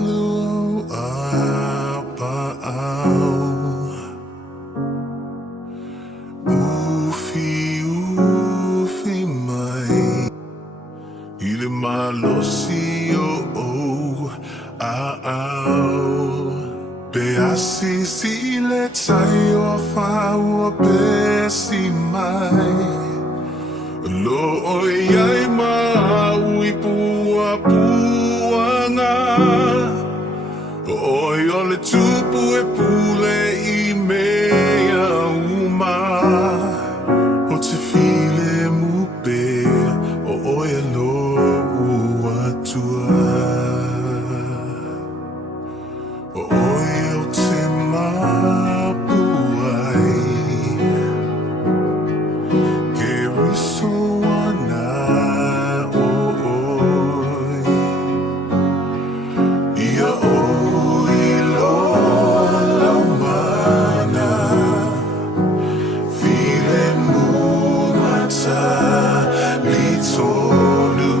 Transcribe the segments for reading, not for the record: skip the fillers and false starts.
Malu apa au Ufi mai Ile malosi o au Be asi sile tai o fau be si mai Lo oiai maui pua puanga Oi ole tupu e pule I mea uma O te file mu pea O oi alo atua O oi o te mapuai Ke riso ana oi Ia oi lo mana File mu mata litonu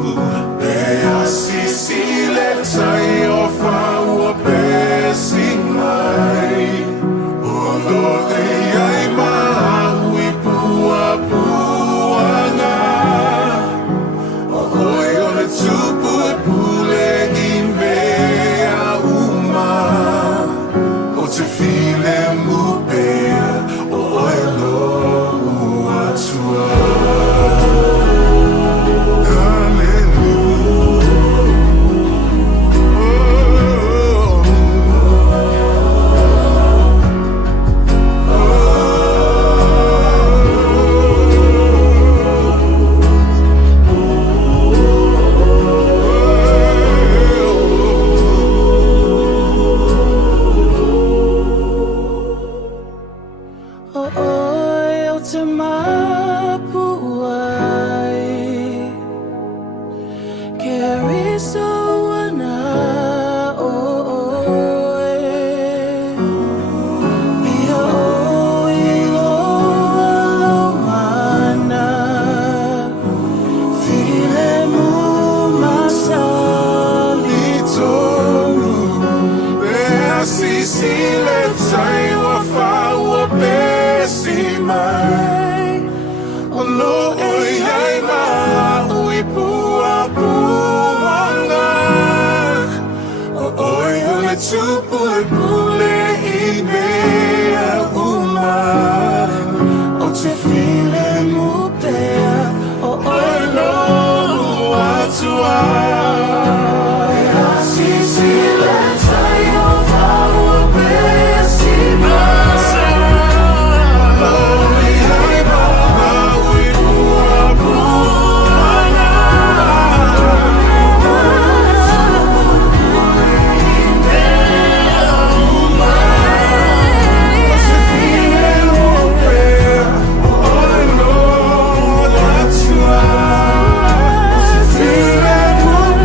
Pe asisi le tai o faua pe sing mai O lo e ai maui pua puanga O oi o le tupu e pule I mea uma O te file mu pea O oi lo atua Oi o te mapuai Ke riso ana oi Ia oi lo mana File mu masali Tonu Be asisi le tai o faua pe si mai O lo oi ai maui pua puanga O oi o le tupu e pule I mea uma O te file mu pea O oi lo atua Asisi le tai o faua pe si mai Feel it move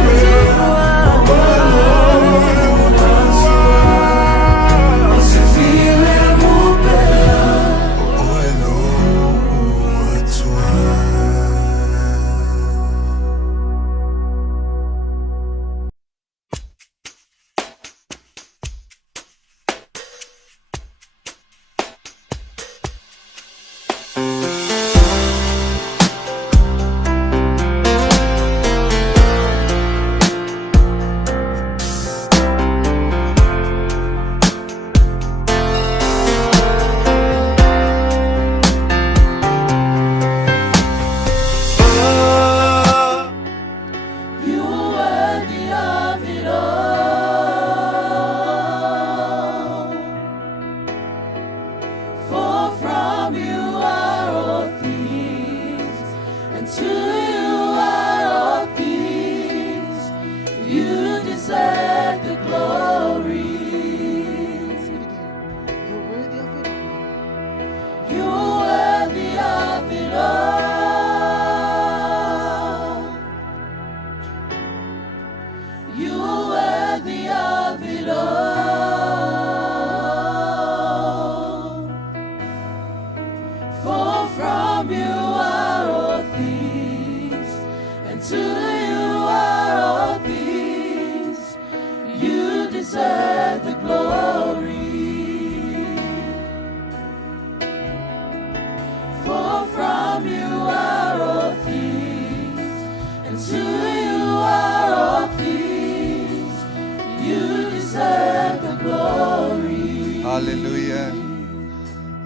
You deserve the glory. Hallelujah.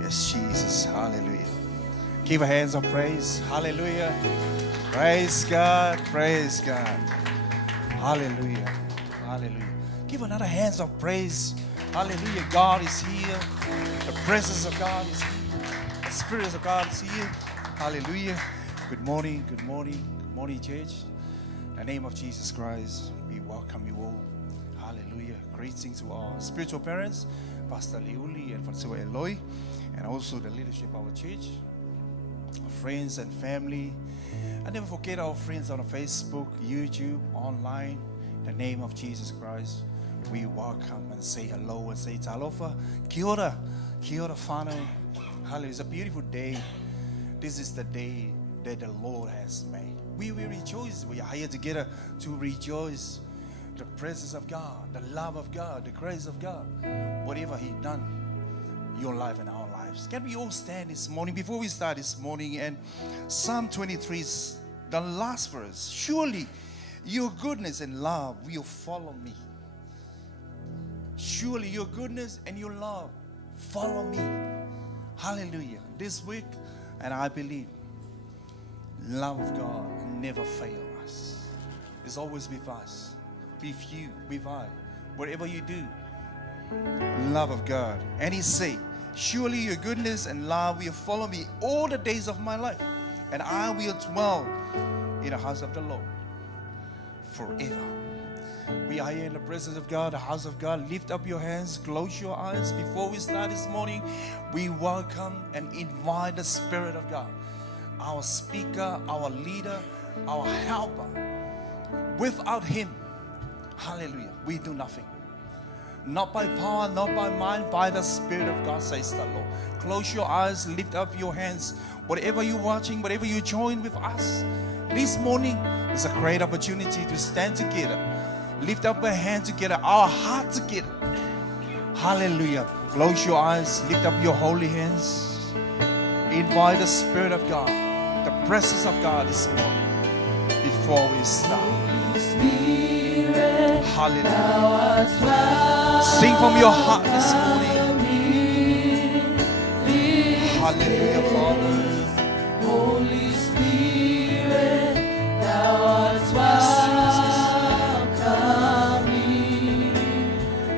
Yes, Jesus. Hallelujah. Give a hands of praise. Hallelujah. Praise God. Praise God. Hallelujah. Hallelujah. Give another hands of praise. Hallelujah. God is here. The presence of God is here. The Spirit of God is here. Hallelujah. Good morning. Good morning. Good morning, church. In the name of Jesus Christ, we welcome you all. Hallelujah. Greetings to our spiritual parents, Pastor Liuli and Francois Eloy, and also the leadership of our church, our friends and family. And never forget our friends on Facebook, YouTube, online. In the name of Jesus Christ, we welcome and say hello and say talofa. Kia ora. Kia ora whānau. Hallelujah. It's a beautiful day. This is the day that the Lord has made. We will rejoice. We are here together to rejoice the presence of God, the love of God, the grace of God. Whatever He done in your life and our lives. Can we all stand this morning? Before we start this morning, and Psalm 23 is the last verse. Surely your goodness and love will follow me. Surely your goodness and your love follow me. Hallelujah. This week, and I believe, love of God never fail us. It's always with us, with you, with I. Whatever you do, love of God. And He say, surely your goodness and love will follow me all the days of my life, and I will dwell in the house of the Lord forever. We are here in the presence of God, the house of God. Lift up your hands, close your eyes. Before we start this morning, we welcome and invite the Spirit of God, our speaker, our leader, our helper. Without Him, hallelujah, we do nothing. Not by power, not by mind, by the Spirit of God, says the Lord. Close your eyes, lift up your hands. Whatever you're watching, whatever you join with us, this morning is a great opportunity to stand together. Lift up a hand together, our heart together. Hallelujah. Close your eyes, lift up your holy hands. Invite the Spirit of God, the presence of God this morning before we start. Spirit, Hallelujah. Sing from your heart this morning. Hallelujah, Father. Holy Spirit, thou art welcome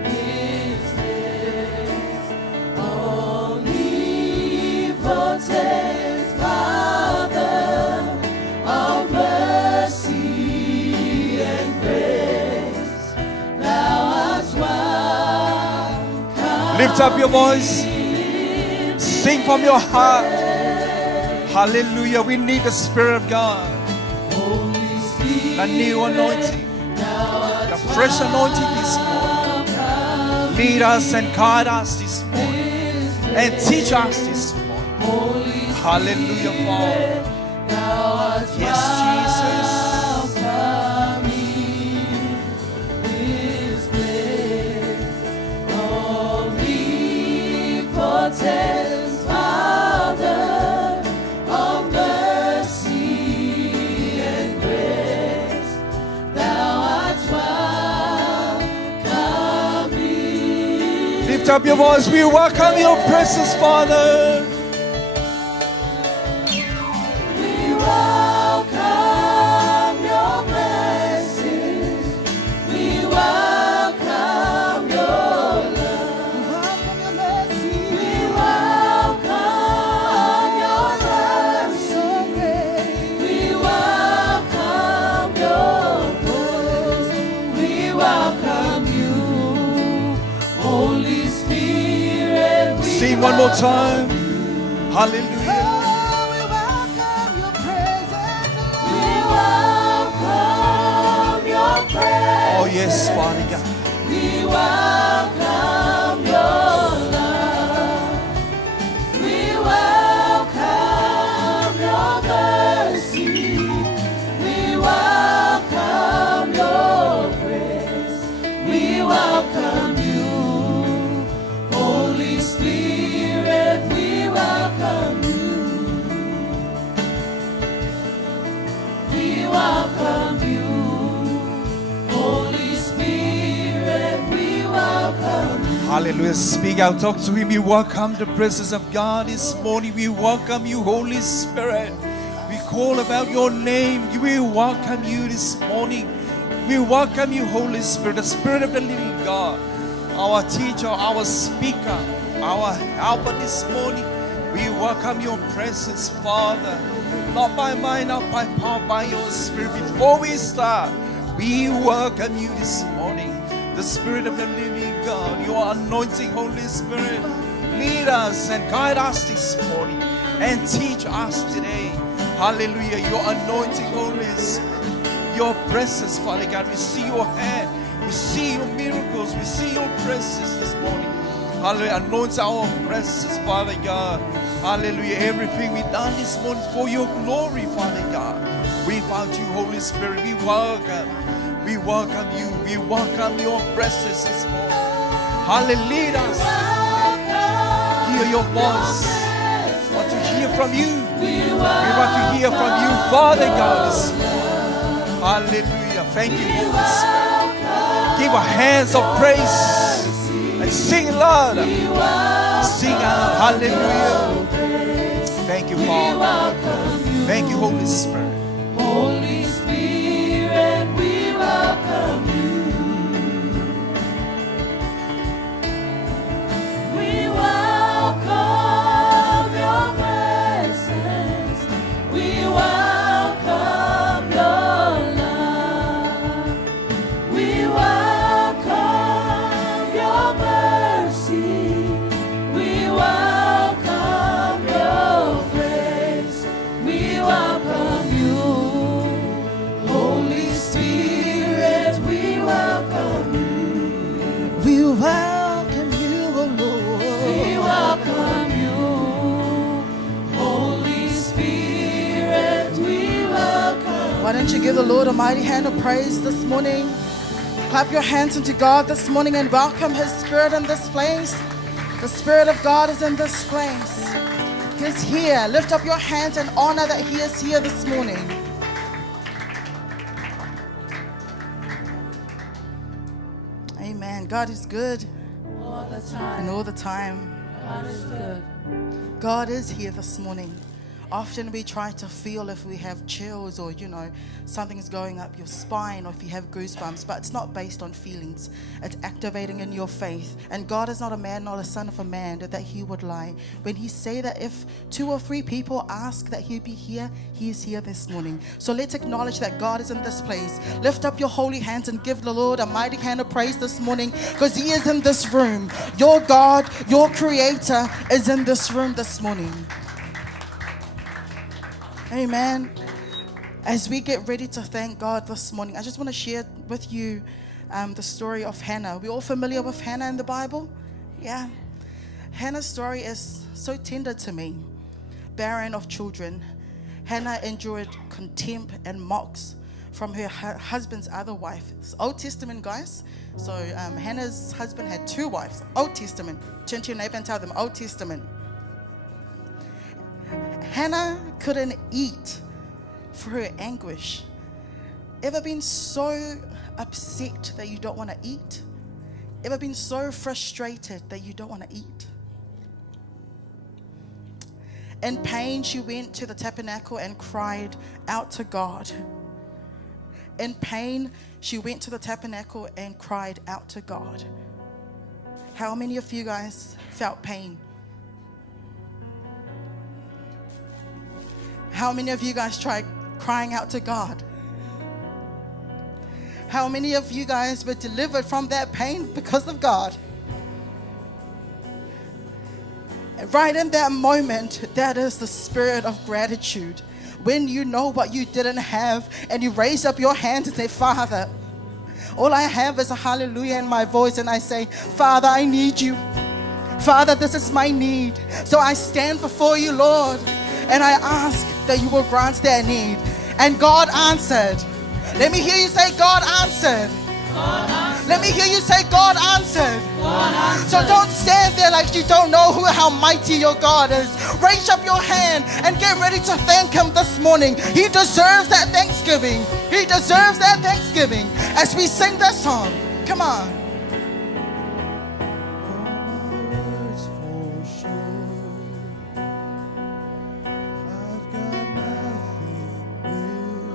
is this omnipotent Father of mercy and grace, thou art welcome. Lift up your voice. Sing from your heart. Hallelujah. We need the Spirit of God. Holy Spirit, The new anointing. The fresh anointing this morning. Lead us and guide us this morning. And teach us this morning. Hallelujah, Father. Yes, Jesus. Omnipotent Father of mercy and grace, thou art welcome. Lift up your voice. We welcome your presence, Father. We welcome your blessings. We welcome your love. We welcome your mercy. We welcome your grace. We welcome you, Holy Spirit. We Sing one more time. Hallelujah. welcome your presence. Oh, yes, Father God. We welcome your love. We welcome your mercy. We welcome your grace. We welcome you, Holy Spirit. We welcome you. We welcome you, Holy Spirit. Hallelujah. Speak out, talk to Him. We welcome the presence of God this morning. We welcome you, Holy Spirit. We call about your name. We welcome you this morning. We welcome you, Holy Spirit, the Spirit of the living God, our teacher, our speaker, our helper this morning. We welcome your presence, Father. Not by might, not by power, by your Spirit. Before we start, we welcome you this morning, the Spirit of the living God, your anointing, Holy Spirit. Lead us and guide us this morning and teach us today. Hallelujah. Your anointing, Holy Spirit. Your presence, Father God. We see your hand. We see your miracles. We see your presence this morning. Hallelujah. Anoint our presence, Father God. Hallelujah. Everything we've done this morning for your glory, Father God. Without you, Holy Spirit, we welcome you. We welcome your presence this morning. Hallelujah. Hear your voice. We want to hear from you. We want to hear from you, Father God, this morning. Hallelujah. Thank you, Holy Spirit. Give our hands of praise and sing loud. Sing out. Hallelujah. Thank you, Father. Thank you, Holy Spirit. Holy Spirit, we welcome you. We welcome your presence. We welcome your love. We welcome your mercy. We welcome your grace. We welcome you. Holy Spirit, we welcome you. We welcome you, O Lord. We welcome you. Holy Spirit, we welcome. Why don't you give the Lord a mighty hand of praise this morning? Clap your hands unto God this morning and welcome His Spirit in this place. The Spirit of God is in this place. He's here. Lift up your hands and honor that He is here this morning. Amen. God is good All the and time. all the time. God is good. God is here this morning. Often we try to feel if we have chills or, something's going up your spine or if you have goosebumps, but it's not based on feelings. It's activating in your faith. And God is not a man, not a son of a man, that He would lie. When He say that if 2 or 3 people ask that He be here, He is here this morning. So let's acknowledge that God is in this place. Lift up your holy hands and give the Lord a mighty hand of praise this morning, because He is in this room. Your God, your Creator is in this room this morning. Amen. As we get ready to thank God this morning, I just want to share with you the story of Hannah. We're all familiar with Hannah in the Bible? Yeah. Hannah's story is so tender to me. Barren of children, Hannah endured contempt and mocks from her husband's other wife. It's Old Testament, guys. So Hannah's husband had 2 wives. Old Testament. Turn to your neighbor and tell them, Old Testament. Hannah couldn't eat for her anguish. Ever been so upset that you don't want to eat? Ever been so frustrated that you don't want to eat? In pain, she went to the tabernacle and cried out to God. In pain, she went to the tabernacle and cried out to God. How many of you guys felt pain? How many of you guys tried crying out to God? How many of you guys were delivered from that pain because of God? Right in that moment, that is the spirit of gratitude. When you know what you didn't have and you raise up your hands and say, Father, all I have is a hallelujah in my voice, and I say, Father, I need you. Father, this is my need. So I stand before you, Lord, and I ask that you will grant their need. And God answered. Let me hear you say, God answered. God answered. Let me hear you say, God answered. God answered. So don't stand there like you don't know how mighty your God is. Raise up your hand and get ready to thank Him this morning. He deserves that thanksgiving. He deserves that thanksgiving as we sing that song. Come on.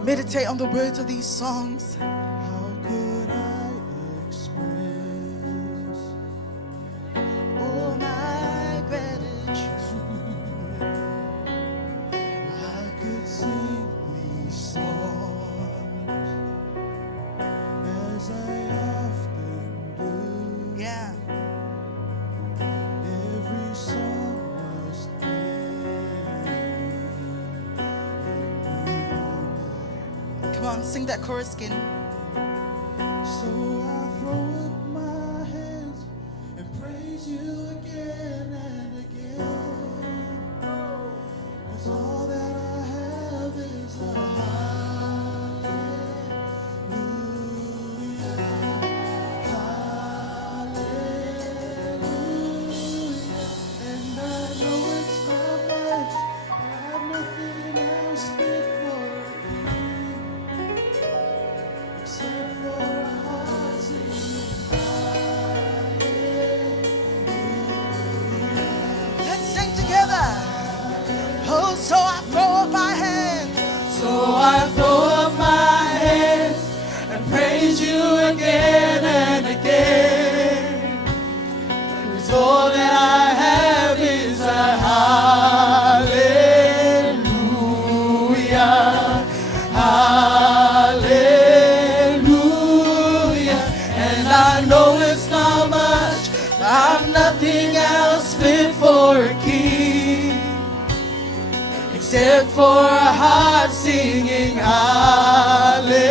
Meditate on the words of these songs. How could I express all my gratitude? I could sing these songs as I often do. Yeah. Every song must Come on, sing that chorus again. So I throw up my hands and praise you again and again. 'Cause all that I have is a hallelujah, hallelujah. And I know it's not much, I have nothing else fit for except for a heart singing hallelujah. Let's sing together. Oh, so I throw up my hands. So I throw up my hands and praise you again and again. 'Cause all that I have is a hallelujah, hallelujah. And I know it's not much, but I've nothing else fit for a king except for a heart singing hallelujah.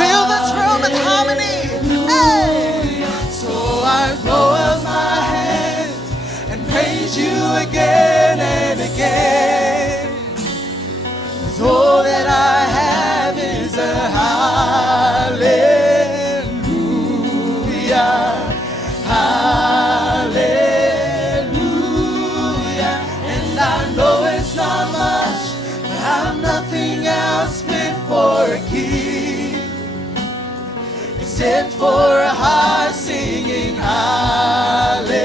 Fill this room with harmony. Hey. So I throw up my hands and praise you again and again. 'Cause all that I have is a hallelujah, hallelujah. And I know it's not much, but I've nothing else fit for a king except for a heart singing hallelujah,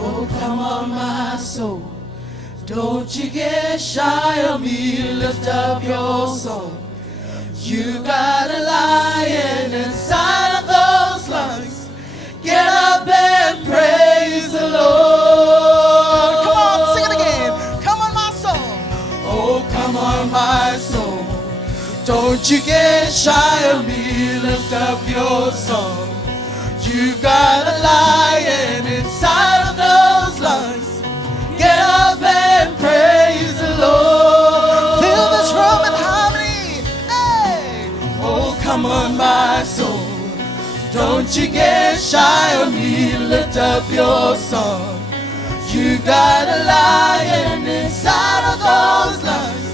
Oh, come on, my soul. Don't you get shy of me. Lift up your soul. You got a lion inside of those lungs. Get up and praise the Lord. Come on, sing it again. Come on, my soul. Oh, come on, my soul. Don't you get shy of me. Lift up your song. You got a lion inside of those lungs. Get up and praise the Lord. Fill this room with harmony. Hey. Oh, come on, my soul. Don't you get shy of me. Lift up your song. You got a lion inside of those lungs.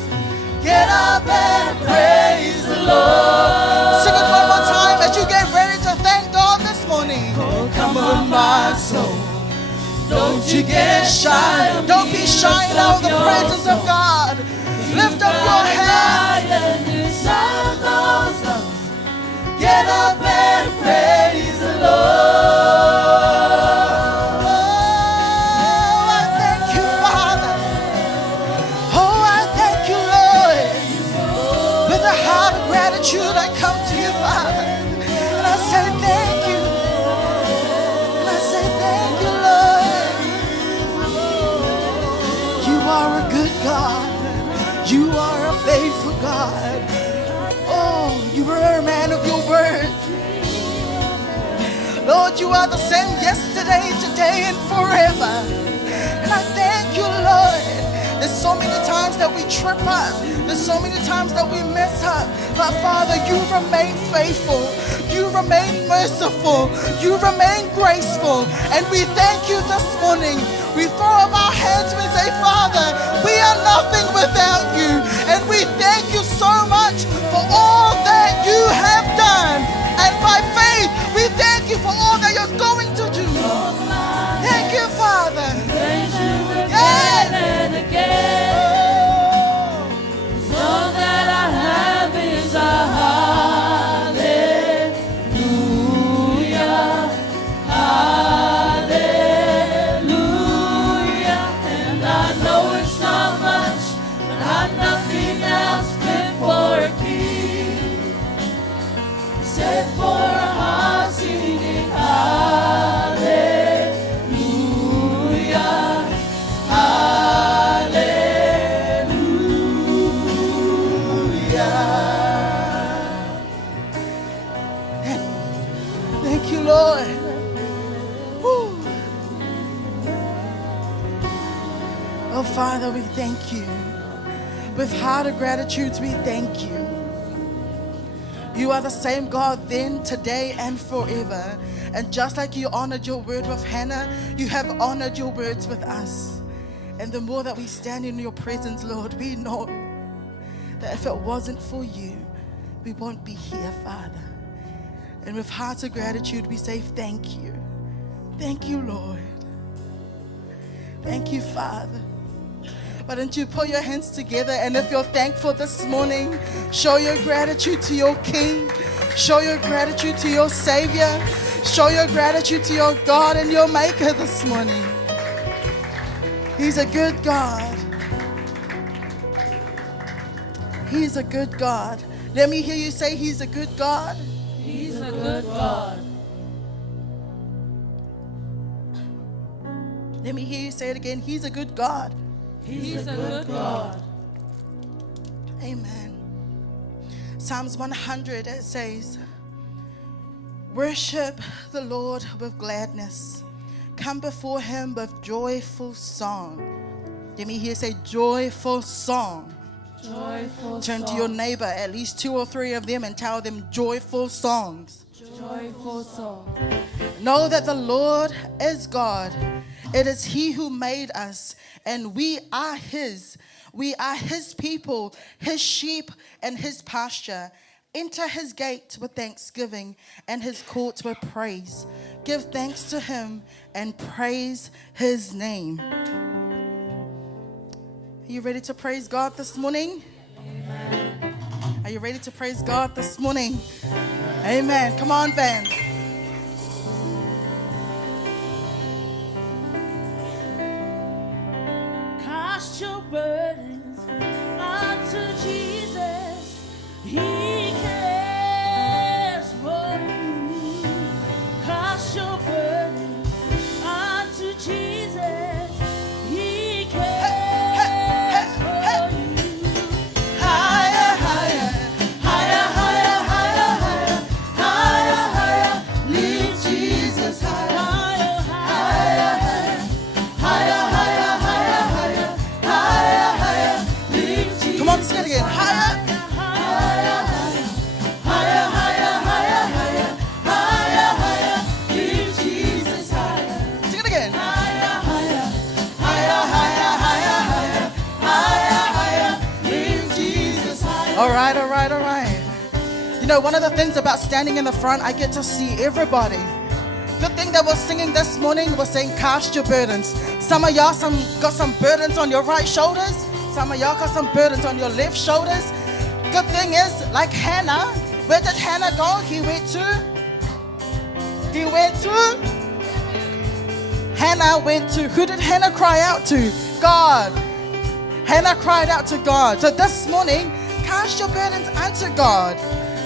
Get up and praise the Lord. Sing it one more time as you get ready to thank God this morning. Oh, come on, my soul. Don't you get shy of me. Don't be shy now in the presence of God. Lift up your hands. Inside of those lungs. Get up and praise the Lord. Oh, I thank you, Father. Oh, I thank you, Lord. With a heart of gratitude, I come to you, Father. And I say thank you. And I say thank you, Lord. You are a good God. You are a faithful God. Oh, you are a man of your word. Lord, you are the same yesterday, today, and forever. And I thank you, Lord. There's so many times that we trip up. There's so many times that we mess up. But Father, you remain faithful. You remain merciful. You remain graceful. And we thank you this morning. We throw up our hands and we say, Father, we are nothing without you. And we thank you so much for all Oh, Father, we thank you. With heart of gratitude, we thank you. You are the same God then, today, and forever. And just like you honored your word with Hannah, you have honored your words with us. And the more that we stand in your presence, Lord, we know that if it wasn't for you, we won't be here, Father. And with hearts of gratitude, we say thank you. Thank you, Lord. Thank you, Father. Why don't you put your hands together, and if you're thankful this morning, show your gratitude to your King. Show your gratitude to your Savior. Show your gratitude to your God and your Maker this morning. He's a good God. He's a good God. Let me hear you say He's a good God. He's a good God. Let me hear you say it again. He's a good God. He's a good God. Amen. Psalms 100, it says, worship the Lord with gladness. Come before Him with joyful song. Let me hear you say joyful song. Joyful Turn song. to your neighbor, at least 2 or 3 of them, and tell them joyful songs. Joyful song. Know that the Lord is God. It is He who made us, and we are His. We are His people, His sheep, and His pasture. Enter His gate with thanksgiving and His courts with praise. Give thanks to Him and praise His name. Are you ready to praise God this morning? Amen. Are you ready to praise God this morning? Amen. Come on, band. Cast your burdens onto Jesus. He cares for you. Cast your burdens onto Jesus. He cares for you. Higher, higher, higher, higher, higher, higher, higher, higher. Lift Jesus higher, higher, higher, higher, higher, higher, higher, higher. Lift Jesus. Come on, sing it again. Higher. Sing it again. All right, all right, all right. You know, one of the things about standing in the front, I get to see everybody. The thing that we're singing this morning was saying, cast your burdens. Some of y'all got some burdens on your right shoulders. Some of y'all got some burdens on your left shoulders. Good thing is, like Hannah, where did Hannah go? He went to Hannah went to, who did Hannah cry out to? God. Hannah cried out to God. So this morning, cast your burdens unto God.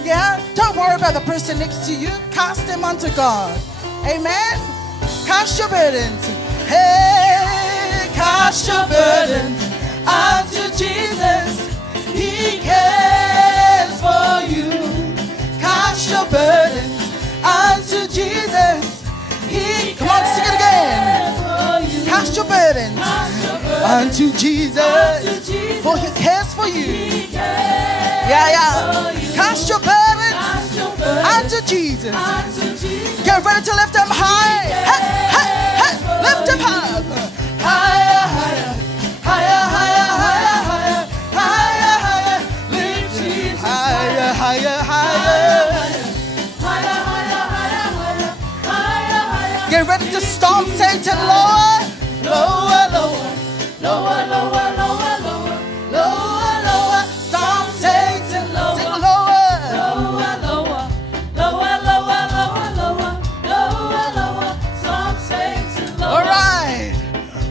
Yeah? Don't worry about the person next to you. Cast them unto God. Amen? Cast your burdens. Hey, cast your burdens unto Jesus. He cares for you. Cast your burdens unto Jesus. Come on, sing it again. Cast your burdens unto Jesus. For He cares for you. Yeah. Cast your burdens unto Jesus. Get ready to lift Him high. Hey. Lift Him up. Higher, higher, higher, higher, higher, higher. Lift Jesus higher, higher, higher. Get ready to stomp Satan lower, lower, lower, lower, lower, lower, lower, lower, lower. Stomp Satan lower, sing lower, lower, lower, lower, lower, lower, lower, lower, lower. Stomp Satan lower. All right.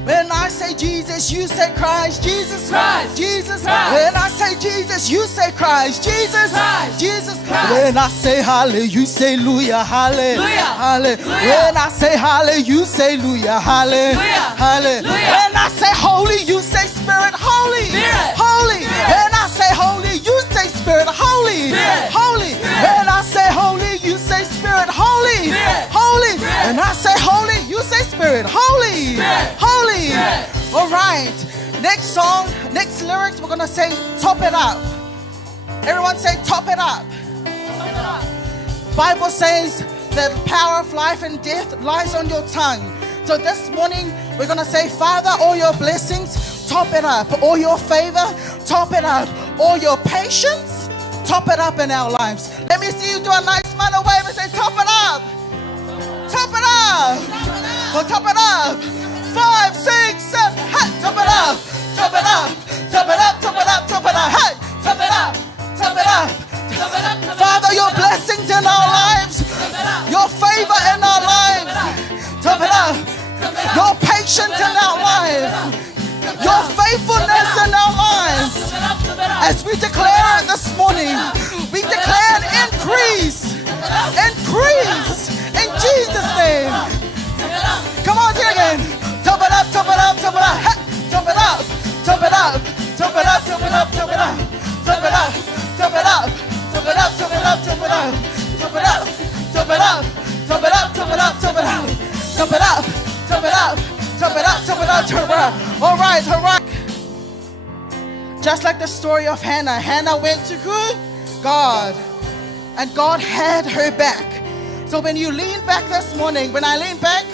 When I say Jesus, you say Christ. Jesus Christ. Jesus Christ. When I say Jesus, you say Christ. Jesus Christ. Jesus Christ. When I say hallelujah, you say hallelujah. Hallelujah. Hallelujah. When I say hallelujah, you say hallelujah. Hallelujah. Hallelujah. When I say holy, you say Spirit. Holy. Spirit. Holy. Spirit. When I say holy, you say Spirit. Holy. Spirit. Holy. Spirit. When I say holy, you say Spirit. Holy. Spirit. Holy. Spirit. When I say holy, you say Spirit. Holy. Spirit. Holy. Spirit. All right. Next song, next lyrics, we're gonna say top it up. Everyone say top it up. Bible says that the power of life and death lies on your tongue. So this morning we're gonna say, Father, all your blessings, top it up. All your favor, top it up. All your patience, top it up in our lives. Let me see you do a nice smile wave and say, top it up. Top it up. Oh, top it up. 5, 6, 7, hey, top it up. Top it up. Top it up. Top it up. Top it up. Hey, top it up. Top it up. Father, your blessings in our lives, your favor in our lives, top it up. Your patience in our lives, your faithfulness in our lives. As we declare it this morning, we declare an increase, increase in Jesus' name. Come on, here again. Top it up, top it up, top it up, hey, top it up, top it up, top it up, top it up, top it up, top it up, top it up. Top it up, top it up, top it up, top it up, top it up, top it up, top it up, top it up, top it up, top it up, top it up, top it up, top it up. All right, all right. Just like the story of Hannah. Hannah went to who? God. And God had her back. So when you lean back this morning, when I lean back,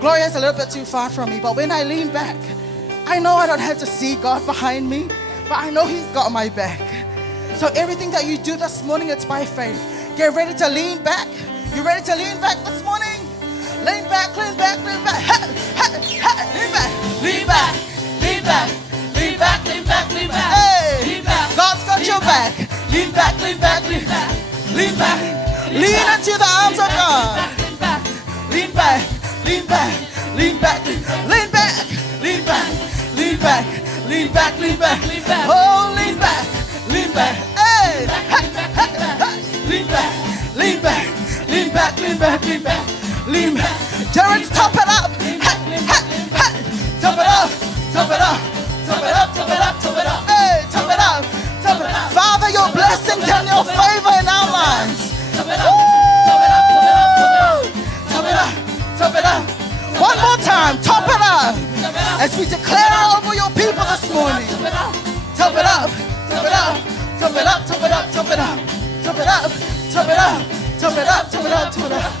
Gloria's a little bit too far from me, but when I lean back, I know I don't have to see God behind me, but I know He's got my back. So everything that you do this morning, it's by faith. Get ready to lean back. You ready to lean back this morning? Lean back, lean back, lean back. Ha, ha, ha, lean back. Lean back, lean back, lean back, lean back, lean back. Hey, lean back. God's got your back. Lean back, lean back, lean back, lean back. Lean into the arms of God. Lean back, lean back, lean back, lean back, lean back, lean back, lean back, lean back, lean back, lean back. Oh, lean back. Lean back, Hey, lean back, lean back, lean back, lean back, lean back, lean back. Terrence, top it up. Top it up, top it up, top it up, top it up, top it up. Hey, top it up. Top it up. Father, your blessings and your favor in our lives. Top it up, top it up, top it up, top it up. One more time, top it up. As we declare over your people this morning. Top it up, Top it up. Top it up, top it up, top it up, top it up, top it up, top it up, top it up, top it up,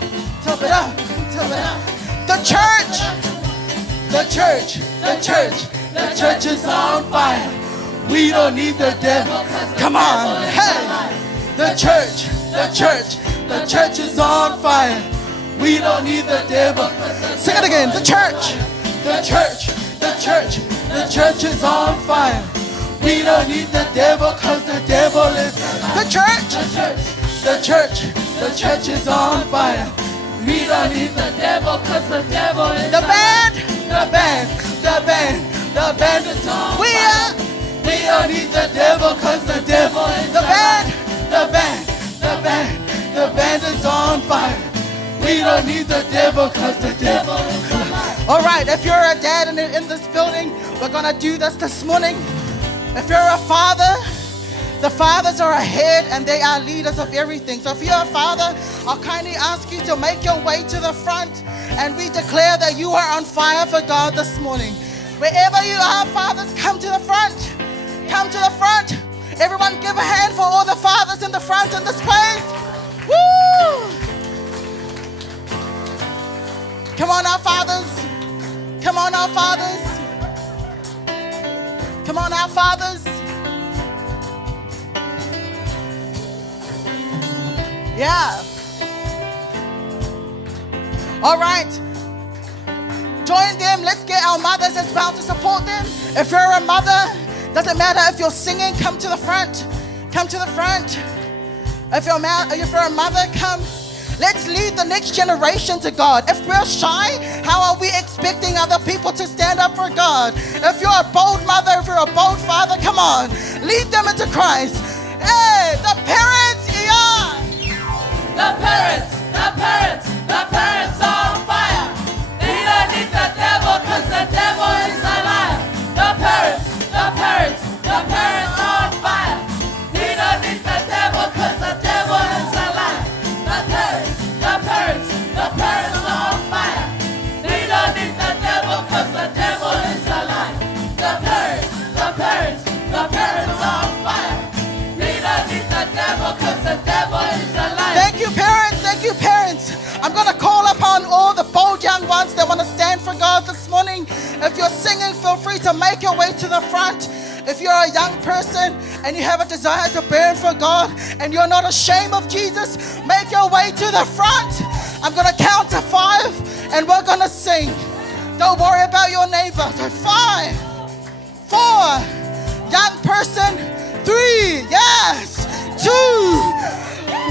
top it up, top it up. The church, the church, the church, the church is on fire. We don't need the devil. come on, hey. The church, the church, the church is on fire. We don't need the devil. Sing it again, the church. The church, the church, the church is on fire. We don't need the devil cause the devil is The church, the church, the church is on fire. We don't need the devil cause the devil is the band, the band, the band, the band is on we fire. are We don't need the devil cause the devil is the band. the band, the band, the band is on fire. We don't need the devil cause the devil is alive. All right, if you're a dad in this building, we're gonna do this morning. If you're a father, the fathers are ahead and they are leaders of everything. So if you're a father, I'll kindly ask you to make your way to the front and we declare that you are on fire for God this morning. Wherever you are, fathers, come to the front. Come to the front. Everyone give a hand for all the fathers in the front in this place. Woo! Come on, our fathers. Come on, our fathers. Come on, our fathers. Yeah. All right. Join them. Let's get our mothers as well to support them. If you're a mother, doesn't matter if you're singing, come to the front. Come to the front. If you're a mother, come. Let's lead the next generation to God. If we're shy, how are we expecting other people to stand up for God? If you're a bold mother, if you're a bold father, come on. Lead them into Christ. Hey, the parents, yeah. The parents, the parents, the parents are on fire. They don't need the devil cause the devil is a liar. The parents, the parents, the parents are on fire. They don't need the devil cause the devil is a liar. The parents, the parents, the parents are on fire. They don't need the devil cause the devil is a liar. The parents. for God this morning. If you're singing, feel free to make your way to the front. If you're a young person and you have a desire to burn for God and you're not ashamed of Jesus, make your way to the front. I'm going to count to 5 and we're going to sing. Don't worry about your neighbor. So 5, 4, young person, 3, yes, 2,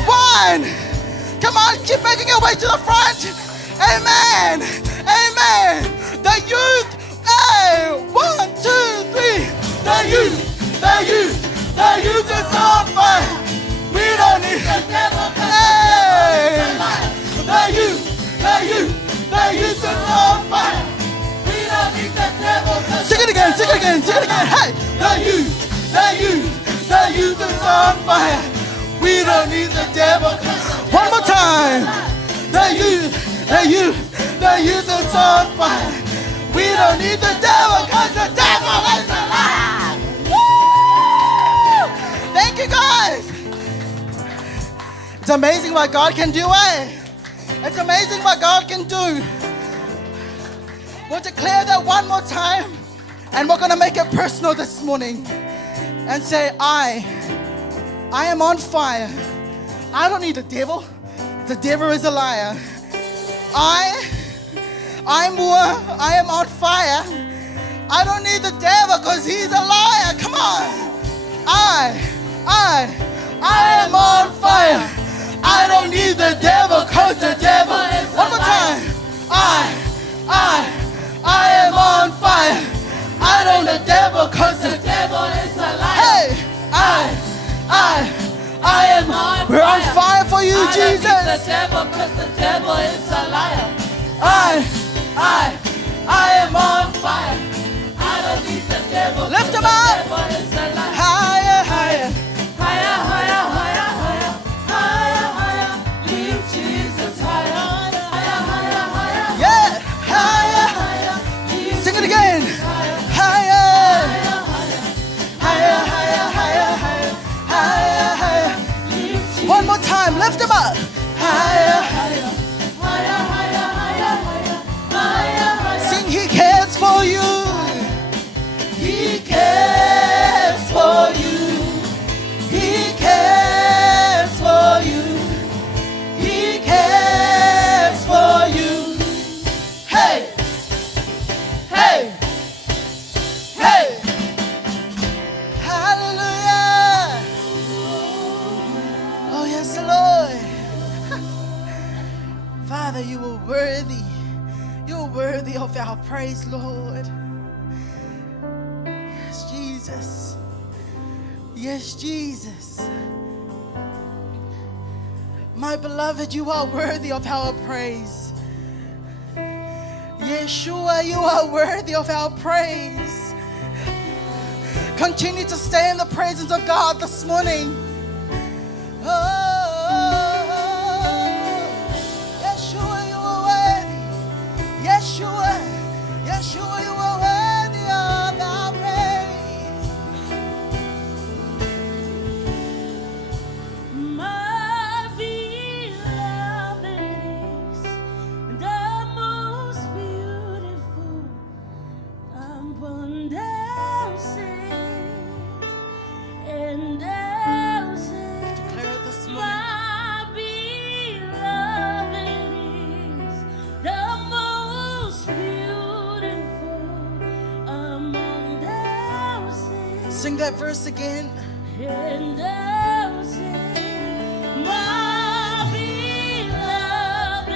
1. Come on, keep making your way to the front. Amen. Amen. The youth. Hey, 1, 2, 3. The youth is on fire. We don't need the devil. Hey, the youth is on fire. We don't need the devil. Sing it again. Hey, the youth is on fire. We don't need the devil. One more time. The youth is on fire. We don't need the devil because the devil is alive. Woo! Thank you guys. It's amazing what God can do, eh? It's amazing what God can do. We'll declare that one more time and we're going to make it personal this morning and say, I am on fire. I don't need the devil. The devil is a liar. I am on fire. I don't need the devil because he's a liar. Come on. I am on fire. I don't need the devil because the devil is a liar. One more time. I am on fire. I don't need the devil because the devil is a liar. Hey, I am on fire. We're on fire for you, Jesus. I don't need the devil because the devil is a liar. I am on fire. I don't need the devil. Lift him up. Higher, higher. Higher, higher, higher, higher. Higher, higher. Lift Jesus higher. Higher, higher, higher. Yeah. Higher, higher. Sing it again. Higher. Higher, higher, higher, higher. Higher, higher. One more time. Lift him up. Higher, higher. Higher, higher, higher, higher. Sing, he cares for you. He cares for you. He cares for you. He cares for you. Hey, hey, hey. Hallelujah. Oh, yes, Lord. Father, you are worthy. You're worthy of our praise, Lord. Yes, Jesus. Yes, Jesus. My beloved, you are worthy of our praise. Yeshua, you are worthy of our praise. Continue to stay in the presence of God this morning. Oh. Yeshua, you are worthy of our praise. My beloved is the most beautiful among thousands and thousands. Declare it this morning. My beloved is the most beautiful among thousands Sing that verse again. and thousands. My beloved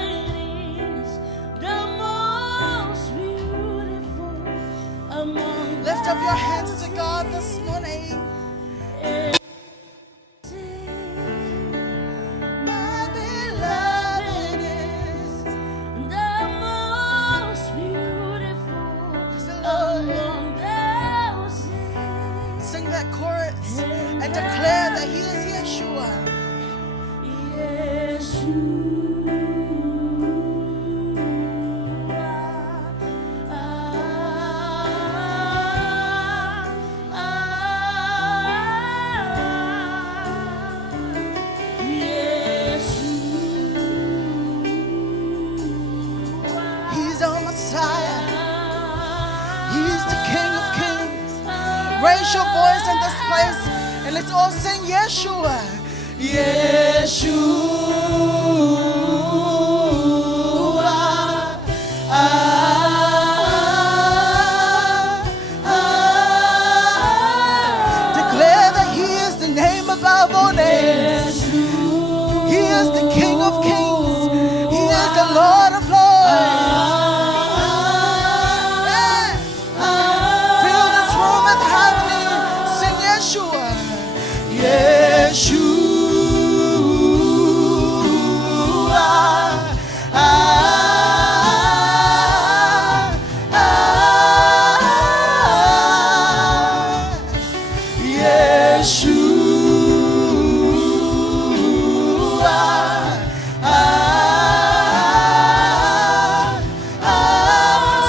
is the most beautiful among Lift up your hands to God this morning. My beloved is the most beautiful among thousands. Sing that chorus and declare that He is Yeshua. in this place and let's all sing Yeshua. Declare that He is the name above all names. He is the King of kings. He is the Lord of lords. Fill this room with harmony. Sing Yeshua.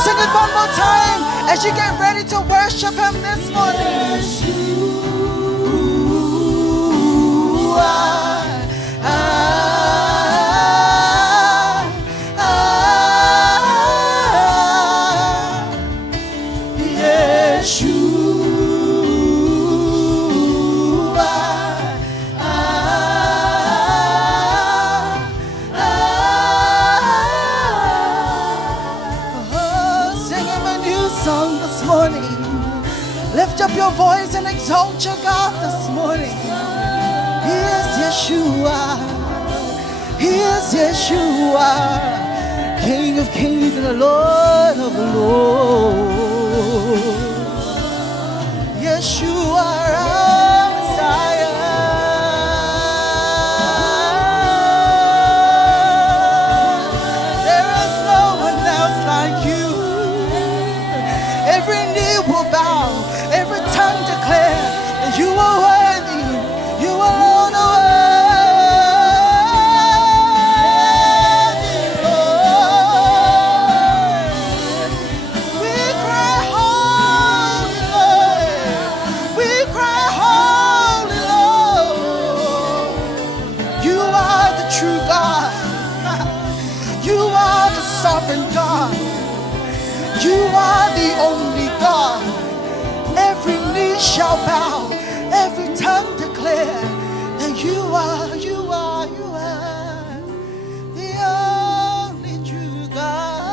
Sing it one more time as you get ready to worship Him this morning. Sing Him a new song this morning. Lift up your voice and exalt your God this morning. He is Yeshua. He is Yeshua, King of kings and the Lord of lords. Yeshua, our Messiah. There is no one else like you. Every knee will bow, every tongue declare that you are worthy. You alone are worthy. We cry holy, Lord. We cry holy, Lord. You are the true God. You are the sovereign God. You are the only God. Every knee shall bow, every tongue declare that you are the only true God.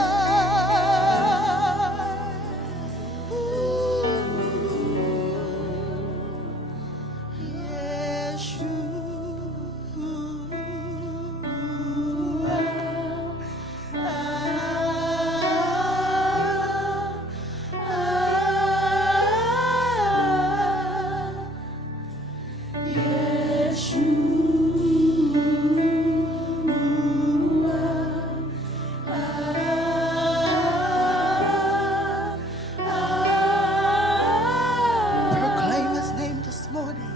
Proclaim His name this morning.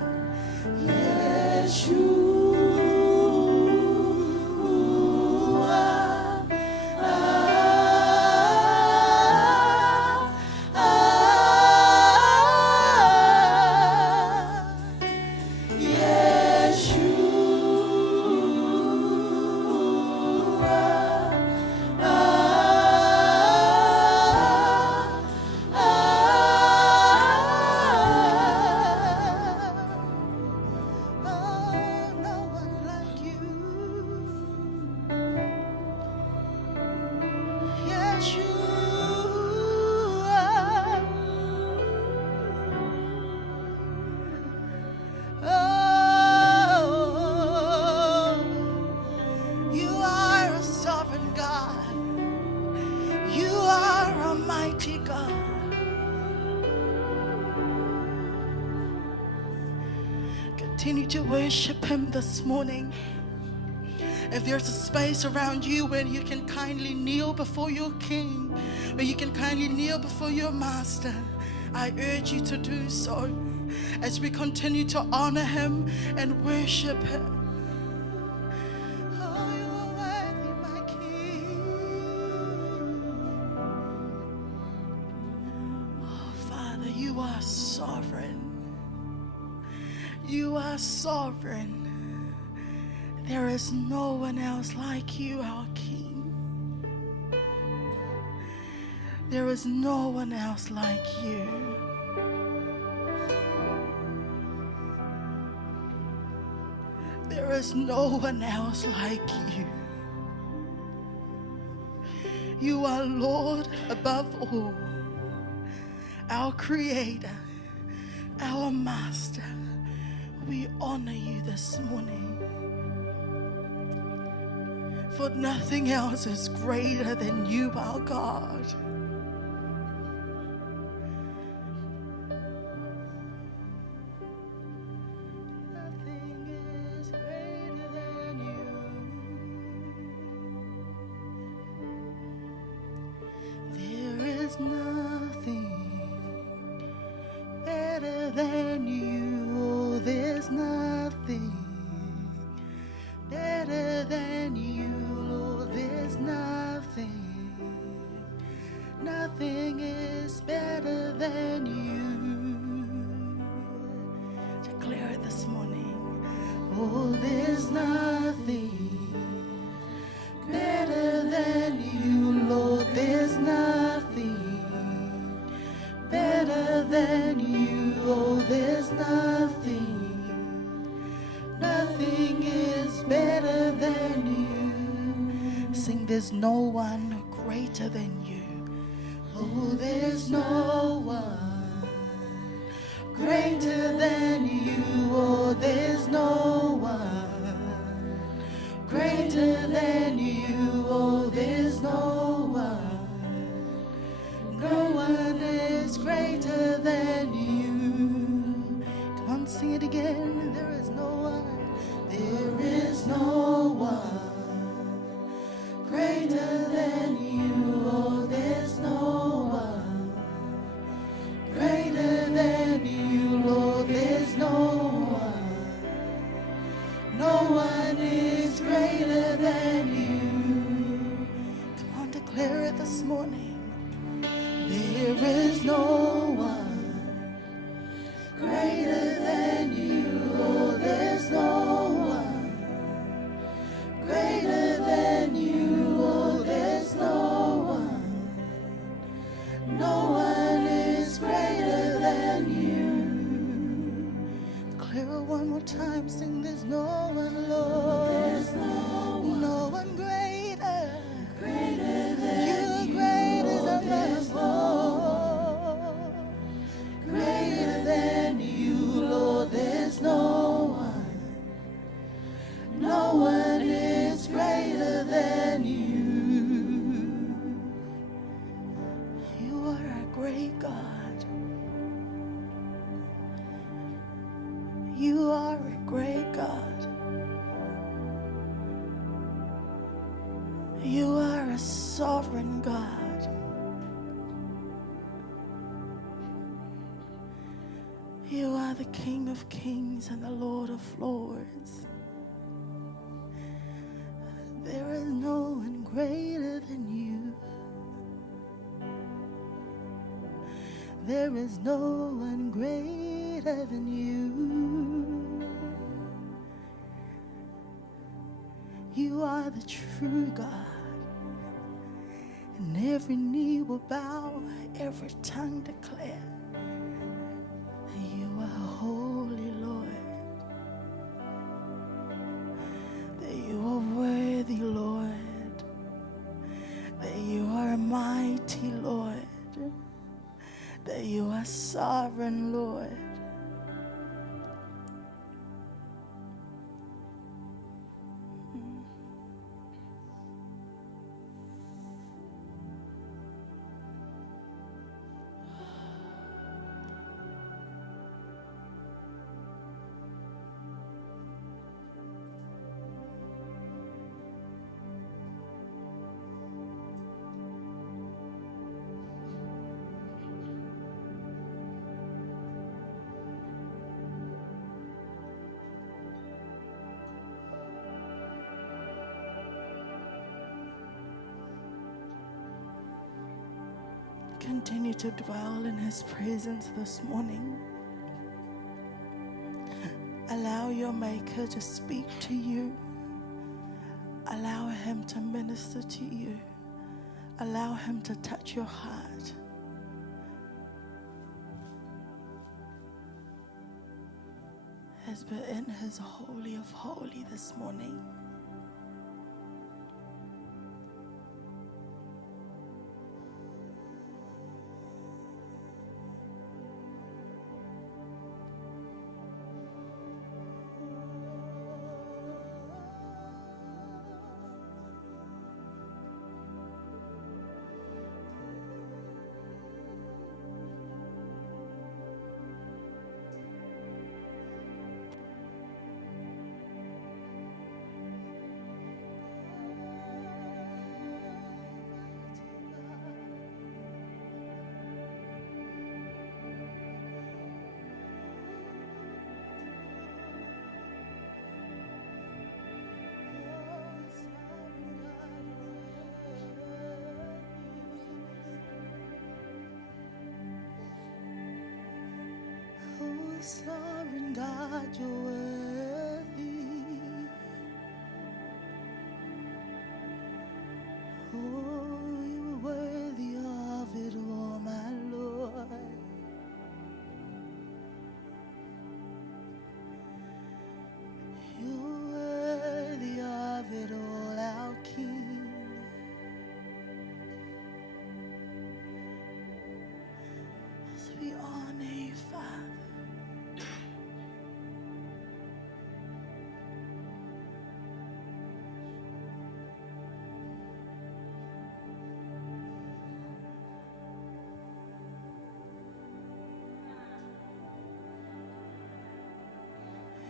No one like you. Yeshua. Oh, you are a sovereign God. You are a mighty God. Continue to worship Him this morning. If there's a space around you where you can kindly kneel before your King, where you can kindly kneel before your Master, I urge you to do so as we continue to honor Him and worship Him. Oh, you are worthy, my King. Oh, Father, you are sovereign. You are sovereign. There is no one else like you, our King. There is no one else like you. There is no one else like you. You are Lord above all, our Creator, our Master. We honor you this morning. For nothing else is greater than you, our God. Nothing is greater than you. There is nothing better than you. Oh, there's nothing better than you. Lord, there's nothing. Nothing is better than you. Declare it this morning. Oh, there's nothing better than you, Lord. There's nothing better than you. Oh, there's nothing. Nothing is better than you. Sing, there's no one greater than you. Oh, there's no one greater than you. Oh, there's no one greater than you. Oh, there's no one. No one is greater than you. Come on, sing it again. There is no one. There is no one greater than you. Oh, there's no one greater than you. Lord, there's no one. No one is greater than you. Come on, declare it this morning. There is no one greater than you. Oh, there's no one greater than you. Oh, there's no one. No one is greater than you. Declare it one more time. Sing, there's no one, Lord. There's no one. No one greater. Greater than you. Great is our Lord. Greater than you, Lord. There's no one. No one is greater than you. You are a great God. You are a great God. You are a sovereign God. You are the King of Kings and the Lord of Lords. There is no one greater than you. There is no one greater than you. You are the true God. And every knee will bow, every tongue declare that you are holy, Lord. That you are worthy, Lord. That you are mighty, Lord. That you are sovereign, Lord. Continue to dwell in His presence this morning. Allow your Maker to speak to you. Allow Him to minister to you. Allow Him to touch your heart. has been in his holy of holy this morning. Sovereign God, you're worthy. Oh, you're worthy of it all, my Lord. You're worthy of it all, our King. As we honor you, Father.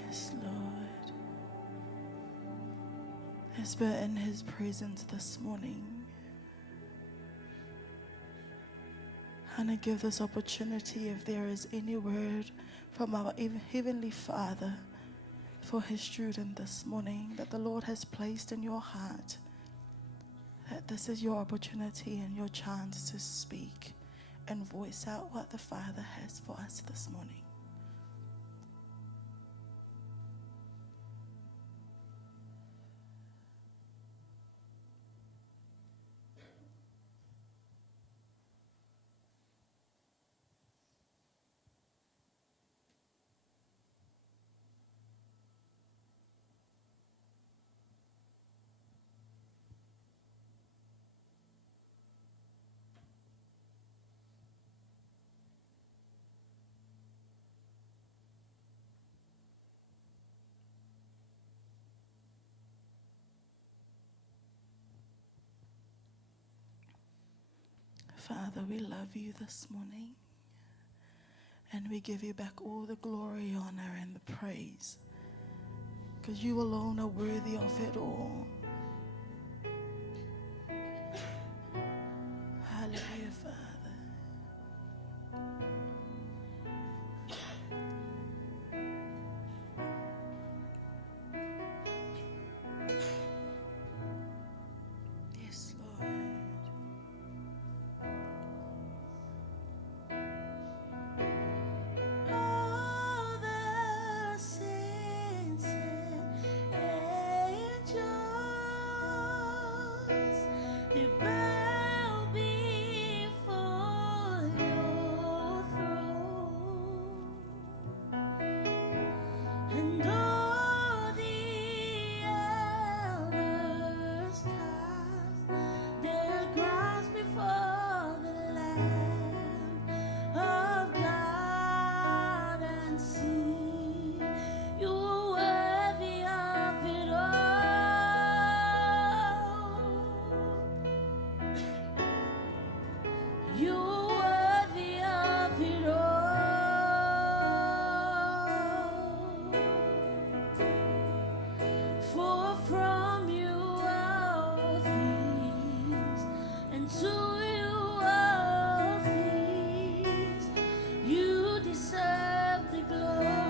Yes, Lord. As we're in his presence this morning, and I give this opportunity, if there is any word from our Heavenly Father for his student this morning that the Lord has placed in your heart, that this is your opportunity and your chance to speak and voice out what the Father has for us this morning. Father, we love you this morning, and we give you back all the glory, honor, and the praise, because you alone are worthy of it all. Hallelujah, Father. Yes, Lord.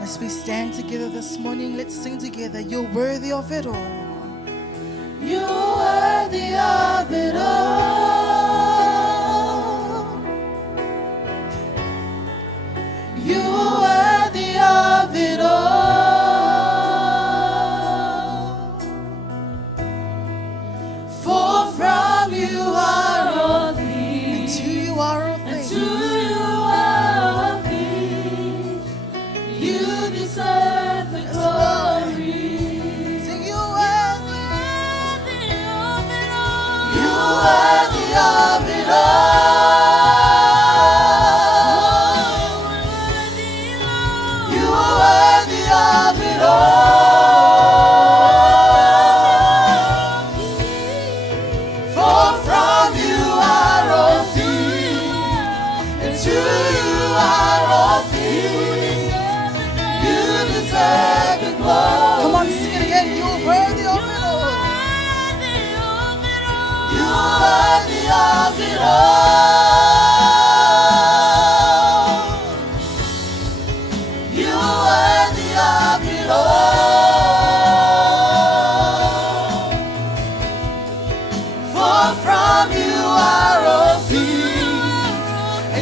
As we stand together this morning, let's sing together. You're worthy of it all. You're worthy of it all. You're worthy of it all. For from you are all things, and to you are all things. And to you are all things. You deserve the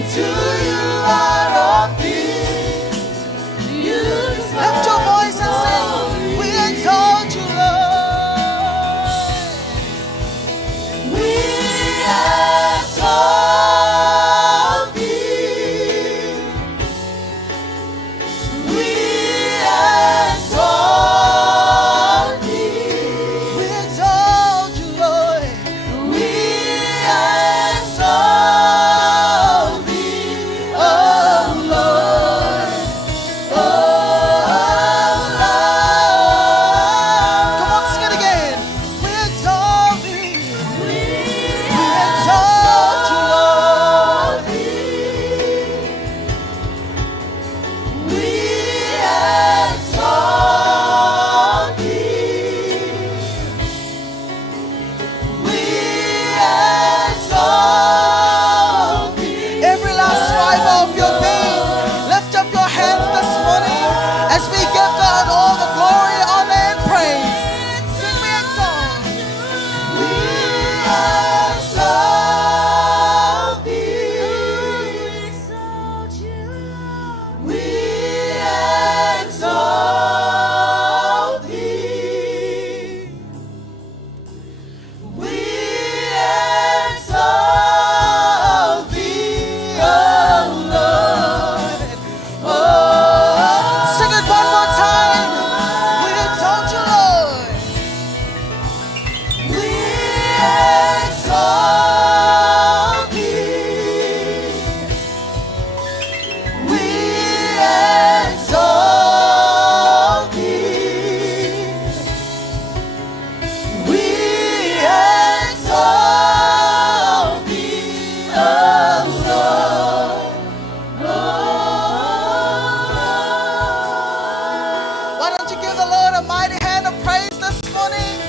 To you are all things. You Lift your voice and sing. We exalt you, Lord. We exalt thee. We exalt thee. We exalt you, Lord. We exalt thee, oh Lord, oh Lord. Come on, sing it again. We exalt thee. We exalt you, Lord. We exalt thee. We exalt thee. Every last fiber of your being, lift up your hands this morning as we give God all the glory, honor, and praise. Sing, we exalt. We exalt thee. We exalt thee. We exalt thee, oh Lord. Oh, Sing it one more time. We exalt you, Lord. we exalt thee. We exalt thee. We exalt thee, oh Lord. Why don't you give the Lord a mighty hand of praise this morning?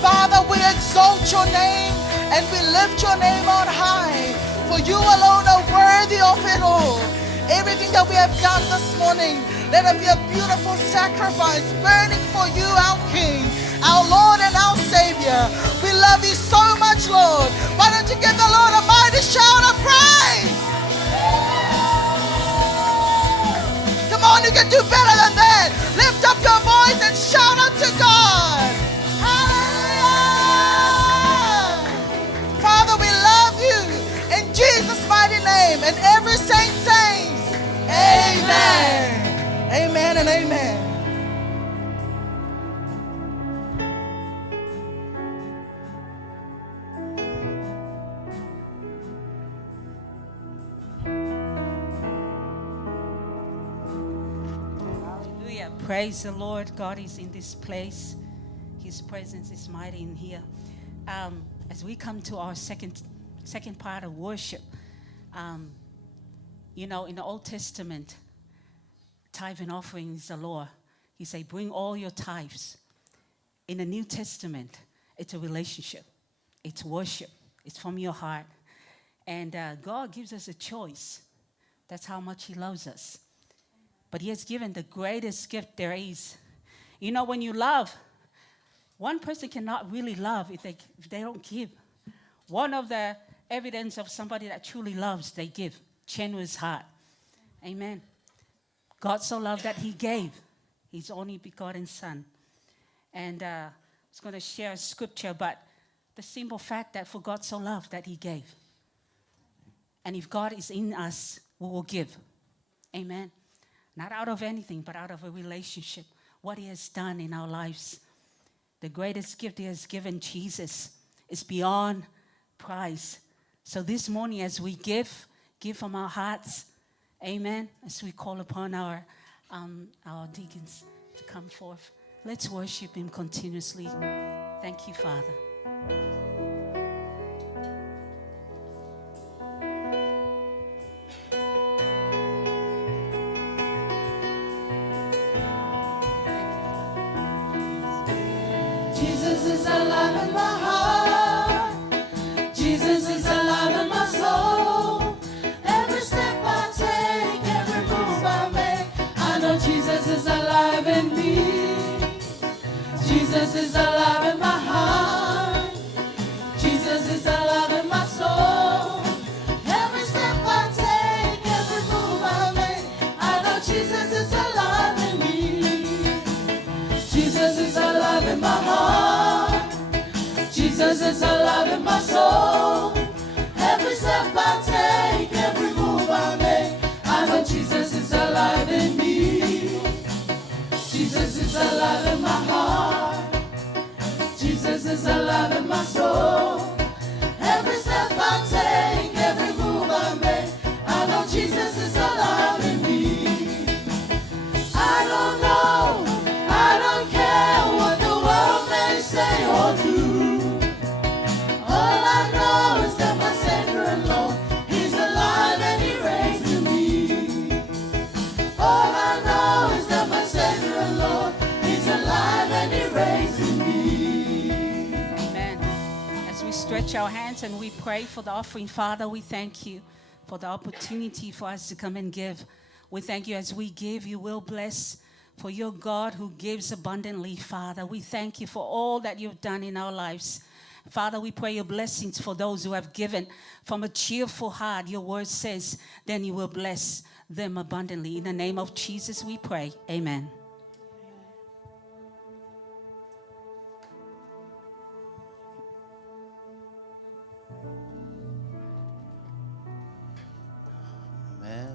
Father, we exalt your name and we lift your name on high. For you alone are worthy of it all. Everything that we have done this morning, let it be a beautiful sacrifice burning for you, our King, our Lord and our Savior. We love you so much, Lord. Why don't you give the Lord a mighty shout of praise? Come on, you can do better than that. Lift up your voice and shout unto God. Hallelujah. Father, we love you in Jesus' mighty name. And every saint says, Amen. Amen and amen. Hallelujah. Praise the Lord. God is in this place. His presence is mighty in here. As we come to our second part of worship, you know, in the Old Testament, tithe and offering is the law. He say, bring all your tithes. In the New Testament, it's a relationship. It's worship. It's from your heart. And God gives us a choice. That's how much he loves us. But he has given the greatest gift there is. You know, when you love, one person cannot really love if they don't give. One of the evidence of somebody that truly loves, they give. Generous heart. Amen. God so loved that he gave his only begotten son. And I was going to share a scripture, but the simple fact that for God so loved that he gave. And if God is in us, we will give. Amen. Not out of anything, but out of a relationship. What he has done in our lives. The greatest gift he has given, Jesus, is beyond price. So this morning as we give from our hearts. Amen. As we call upon our deacons to come forth. Let's worship him continuously. Thank you, Father. Jesus is alive in my heart. Jesus is alive in my soul. Every step I take, every move I make, I know Jesus is alive in me. Jesus is alive in my heart. is alive in my soul. Every step I take, every move I make, I know Jesus is alive in me. Jesus is alive in my heart. Jesus is alive in my soul. Every step I take, every move I make, I know Jesus is alive in me. I don't know, I don't care what the world may say or do. All I know is that my Savior and Lord, He's alive and He reigns in me. All I know is that my Savior and Lord, He's alive and He reigns in me. Amen. As we stretch our hands and we pray for the offering, Father, we thank you for the opportunity for us to come and give. We thank you as we give, you will bless, for your God who gives abundantly, Father. We thank you for all that you've done in our lives. Father, we pray your blessings for those who have given from a cheerful heart. Your word says, then you will bless them abundantly. In the name of Jesus, we pray. Amen. Amen.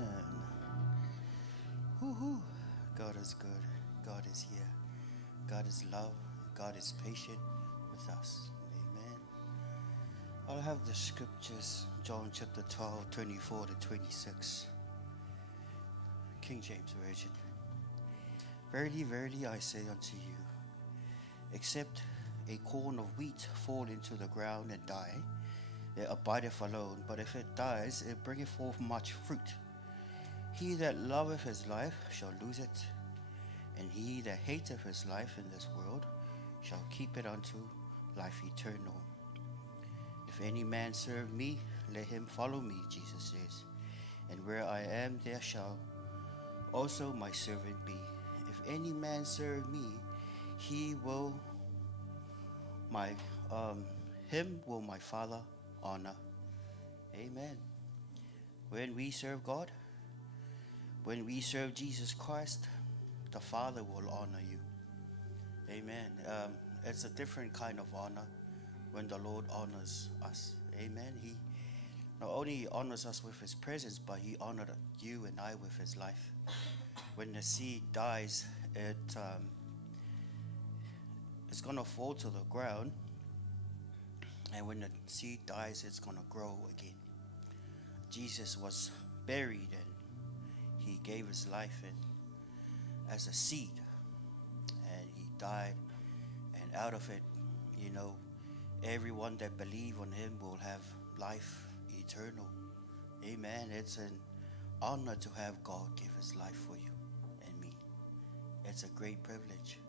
Woo-hoo. God is good. God is here. God is love. God is patient with us. Amen. I'll have the scriptures, John chapter 12, 24 to 26. King James Version. Verily, verily, I say unto you, except a corn of wheat fall into the ground and die, it abideth alone, but if it dies, it bringeth forth much fruit. He that loveth his life shall lose it, and he that hateth his life in this world shall keep it unto life eternal. If any man serve me, let him follow me, Jesus says. And where I am, there shall also my servant be. If any man serve me, him will my Father honor. Amen. When we serve God, when we serve Jesus Christ, the Father will honor you. Amen. It's a different kind of honor when the Lord honors us. Amen. He not only honors us with his presence, but he honored you and I with his life. When the seed dies, it's going to fall to the ground. And when the seed dies, it's going to grow again. Jesus was buried and he gave his life as a seed. And he died. And out of it, everyone that believes on him will have life eternal. Amen. It's an honor to have God give his life for you and me. It's a great privilege.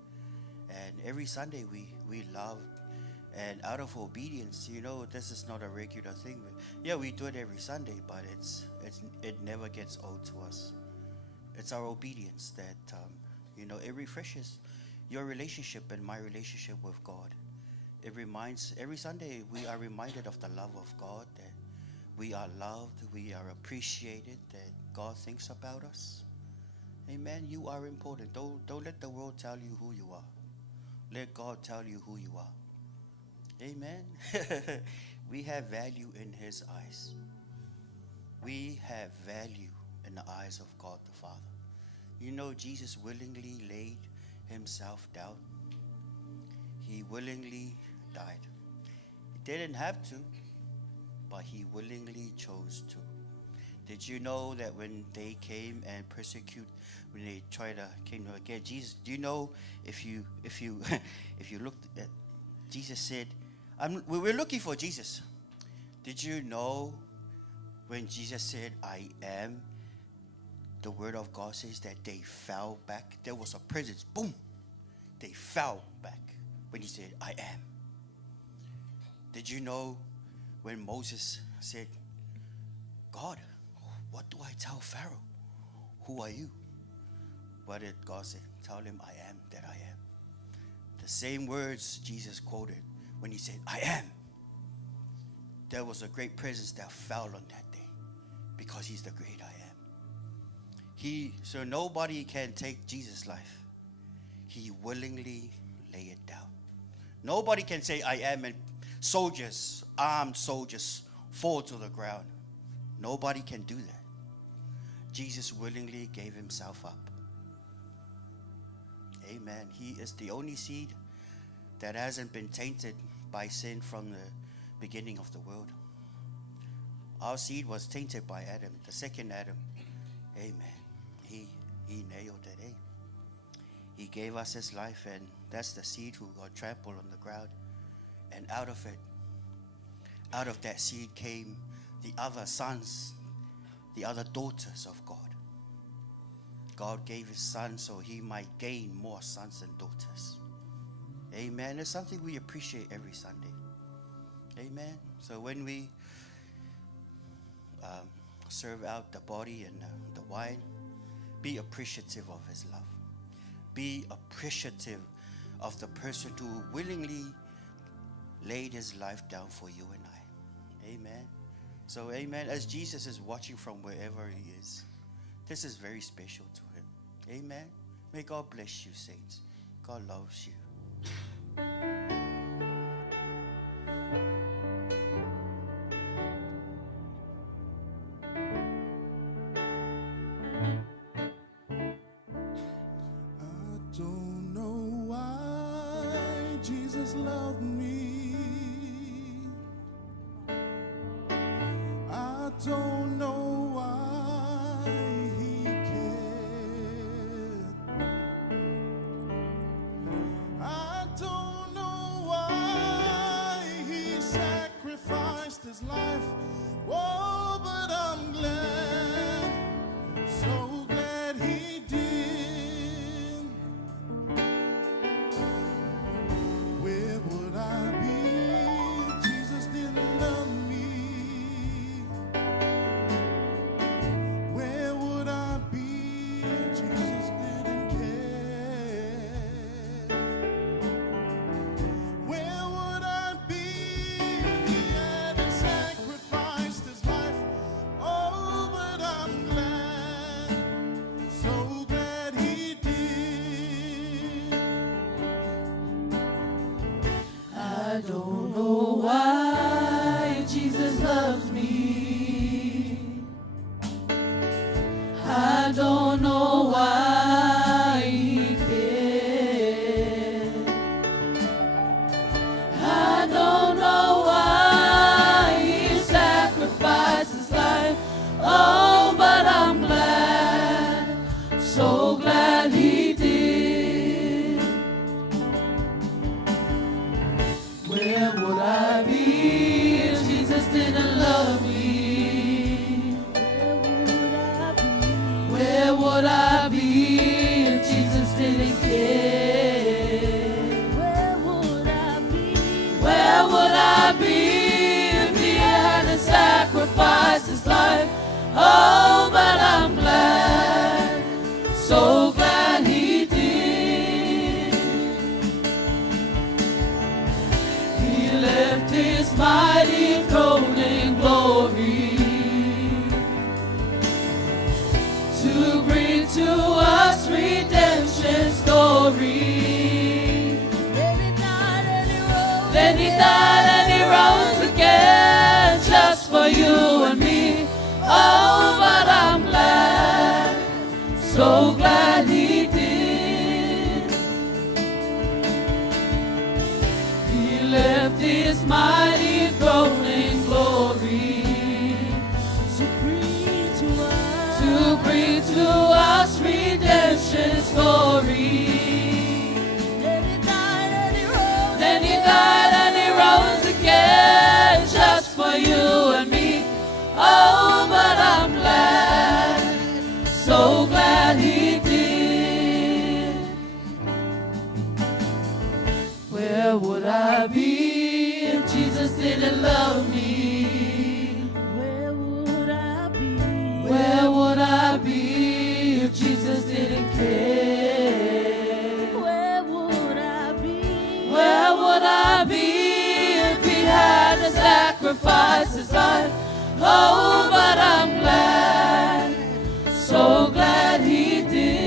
And every Sunday we love, and out of obedience, this is not a regular thing. Yeah, we do it every Sunday, but it never gets old to us. It's our obedience that it refreshes your relationship and my relationship with God. It reminds, every Sunday we are reminded of the love of God, that we are loved, we are appreciated, that God thinks about us. Amen. You are important. Don't let the world tell you who you are. Let God tell you who you are. Amen. We have value in his eyes. We have value in the eyes of God the Father. Jesus willingly laid himself down. He willingly died. He didn't have to, but he willingly chose to. Did you know that when they came and when they came to get Jesus, do you know if you looked at Jesus said, we're looking for Jesus. Did you know when Jesus said, I am, the word of God says that they fell back? There was a presence, boom, they fell back when he said, I am. Did you know when Moses said, God, what do I tell Pharaoh? Who are you? What did God say? Tell him I am that I am. The same words Jesus quoted when he said, I am. There was a great presence that fell on that day because he's the great I am. So nobody can take Jesus' life. He willingly lay it down. Nobody can say I am and soldiers, armed soldiers, fall to the ground. Nobody can do that. Jesus willingly gave himself up. Amen. He is the only seed that hasn't been tainted by sin from the beginning of the world. Our seed was tainted by Adam, the second Adam. Amen. He nailed it, eh? He gave us his life, and that's the seed who got trampled on the ground. And out of it, out of that seed came the other sons, the other daughters of God. God gave his son so he might gain more sons and daughters. Amen. It's something we appreciate every Sunday. Amen. So when we serve out the body and the wine, be appreciative of his love. Be appreciative of the person who willingly laid his life down for you and I. Amen. So, amen. As Jesus is watching from wherever he is, this is very special to him. Amen. May God bless you, saints. God loves you. I don't know why Jesus loved me. I don't know why he cared. I don't know why he sacrificed his life. Oh, but I'm glad, so glad he did. Where would I be if Jesus didn't love me? Where would I be if Jesus didn't care? Where would I be if he hadn't sacrificed his life? Oh, but I'm glad, so glad he did. I don't know why Jesus loves me. I don't know why he cared. I don't know why he sacrificed his life. Oh, but I'm glad, so glad he did. Where would I be if Jesus didn't love me? Where would I be if Jesus didn't care? Where would I be if he hadn't sacrificed his life? Oh, but I'm glad, so glad he did. He left his mighty throne in glory to bring to us redemption story. Then he died and he rose again just for you and me. Oh, but I'm glad, so glad he did. He left his mighty throne in glory to bring to us redemption story. Then he died and he rose again just for you and me. Oh, but I'm glad, so glad he did. Where would I be if Jesus didn't love me? Where would I be? Where would I be if Jesus didn't care? Where would I be? Where would I be if he hadn't sacrificed his life? Oh, but I'm glad, so glad he did.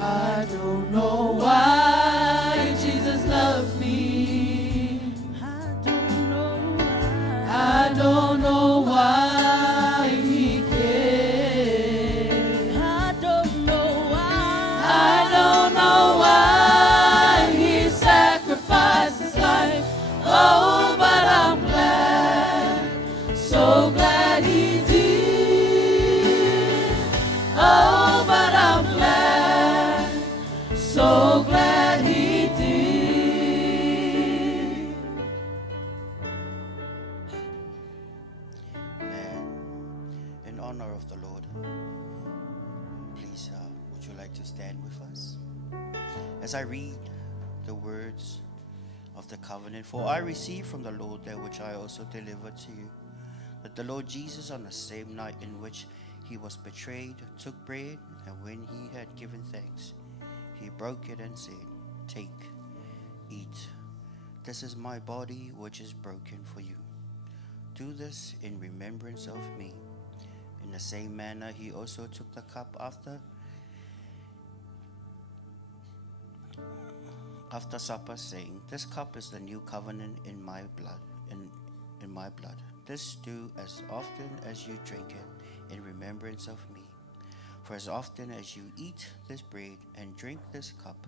I don't know why honor of the Lord, please, would you like to stand with us? As I read the words of the covenant, for I received from the Lord that which I also delivered to you, that the Lord Jesus, on the same night in which he was betrayed, took bread, and when he had given thanks, he broke it and said, "Take, eat. This is my body which is broken for you. Do this in remembrance of me." In the same manner, he also took the cup after supper, saying, "This cup is the new covenant in my blood. In my blood. This do as often as you drink it in remembrance of me. For as often as you eat this bread and drink this cup,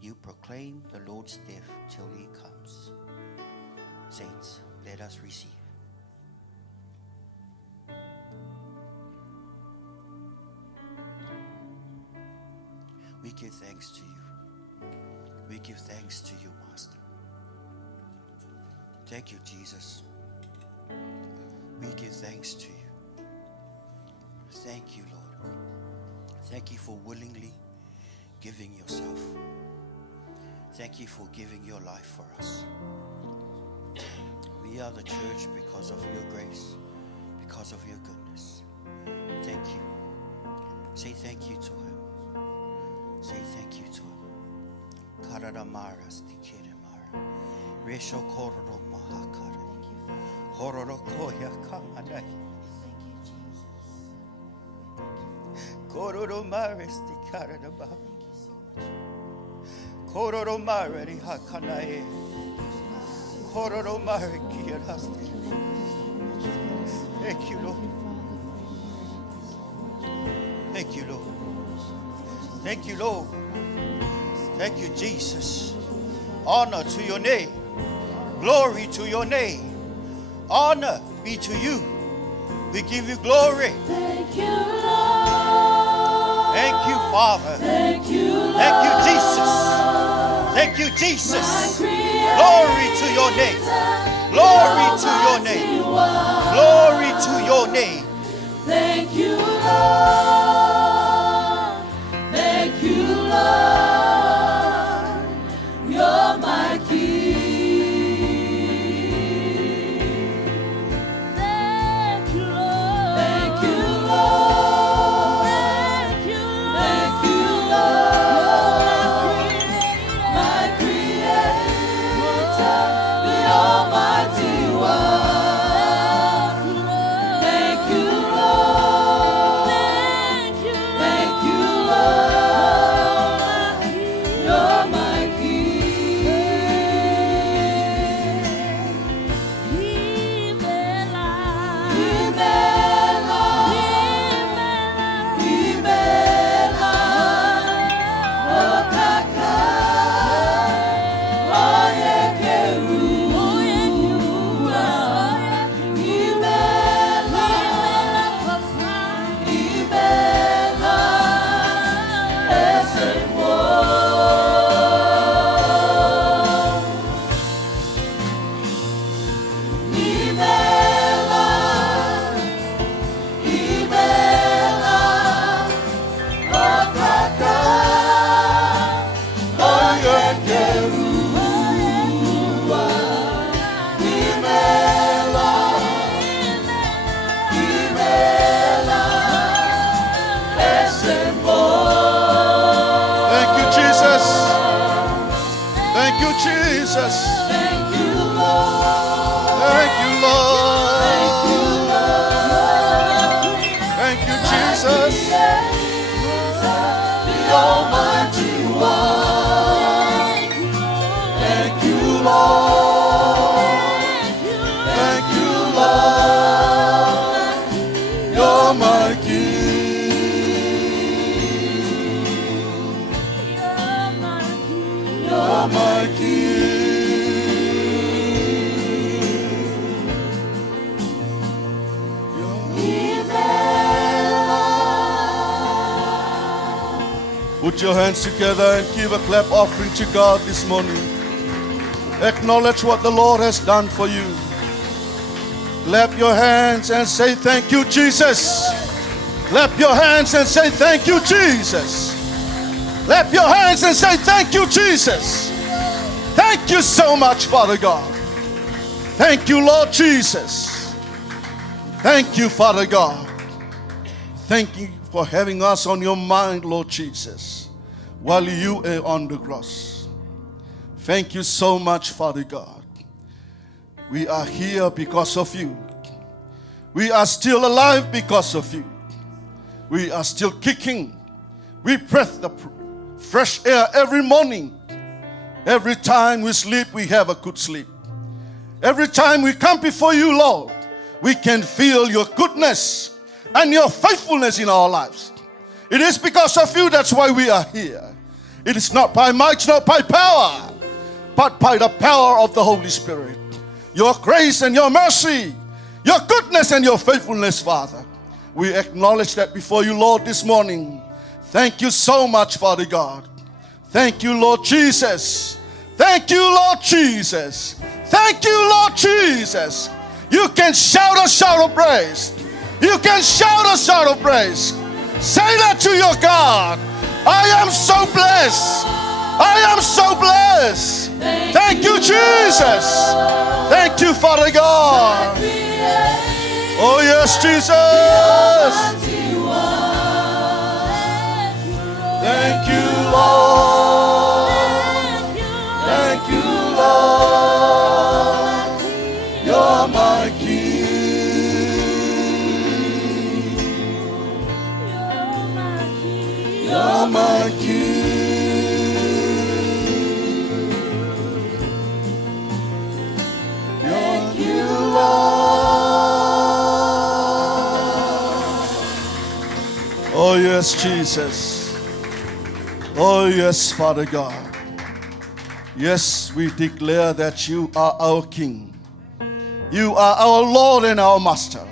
you proclaim the Lord's death till he comes." Saints, let us receive. We give thanks to you. We give thanks to you, Master. Thank you, Jesus. We give thanks to you. Thank you, Lord. Thank you for willingly giving yourself. Thank you for giving your life for us. We are the church because of your grace, because of your goodness. Thank you. Say thank you to him. Say thank you to him. Karadamara stikirimara. Resho kororo mahakara. Hororo koya kamadai. Kororo mare stikaradaba. Kororo mare hakanae. Kororo mare kirasti. Thank you, Lord. Thank you, Lord. Thank you, Lord. Thank you, Jesus. Honor to your name. Glory to your name. Honor be to you. We give you glory. Thank you, Lord. Thank you, Father. Thank you, Lord. Thank you, Jesus. Thank you, Jesus. Glory to your name. Glory to your name. Glory to your name. Thank you, Lord. Thank you, Lord. You're my King. Thank you, Lord. Thank you, Lord. Thank you, Lord. Thank you, Lord. My Creator, the Almighty One. Thank you, Lord. Thank you, Lord. You're my King. Imela, Imela, Imela, Okaka, Oyekeru, Imela, Imela, Esewo. Imela, Imela, Okaka, Oyekeru, Imela, Imela, Esewo. Thank you, Jesus. Thank you, Jesus. Thank you, Lord. Thank you, Lord. Thank you, Jesus. The Almighty One. Thank you, Lord. Thank you, Lord. You're my King. You're my King. Put your hands together and give a clap offering to God this morning. Acknowledge what the Lord has done for you. Clap your hands and say, "Thank you, Jesus. Clap your hands and say, thank you, Jesus. Clap your hands and say, thank you, Jesus. Thank you so much, Father God. Thank you, Lord Jesus. Thank you, Father God. Thank you for having us on your mind, Lord Jesus, while you are on the cross. Thank you so much, Father God. We are here because of you. We are still alive because of you. We are still kicking. We breathe the fresh air every morning. Every time we sleep, we have a good sleep. Every time we come before you, Lord, we can feel your goodness and your faithfulness in our lives. It is because of you, that's why we are here. It is not by might, not by power, but by the power of the Holy Spirit. Your grace and your mercy, your goodness and your faithfulness, Father. We acknowledge that before you, Lord, this morning. Thank you so much, Father God. Thank you, Lord Jesus. Thank you, Lord Jesus. Thank you, Lord Jesus. You can shout a shout of praise. You can shout a shout of praise. Say that to your God. I am so blessed. I am so blessed. Thank you, Jesus. Thank you, Father God. Oh, yes, Jesus. Thank you, Lord. Thank you, Lord. You're my King. You're my King. Thank you, Lord. Oh, yes, Jesus. Oh, yes, Father God. Yes, we declare that you are our King. You are our Lord and our Master.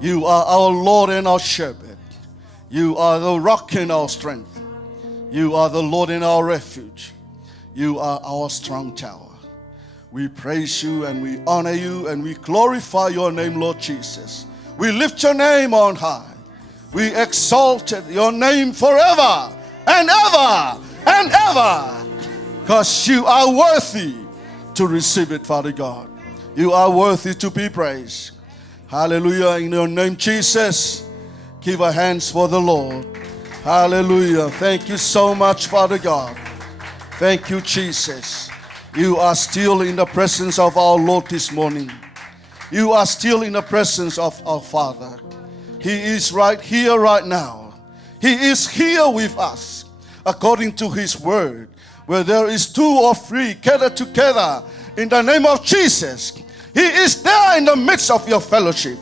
You are our Lord and our Shepherd. You are the rock and our strength. You are the Lord and our refuge. You are our strong tower. We praise you and we honor you and we glorify your name, Lord Jesus. We lift your name on high. We exalt your name forever and ever and ever, because you are worthy to receive it, Father God. You are worthy to be praised. Hallelujah. In your name, Jesus, give our hands for the Lord. Hallelujah. Thank you so much, Father God. Thank you, Jesus. You are still in the presence of our Lord this morning. You are still in the presence of our Father. He is right here, right now. He is here with us, according to His word. Where there is 2 or 3 gathered together in the name of Jesus, He is there in the midst of your fellowship.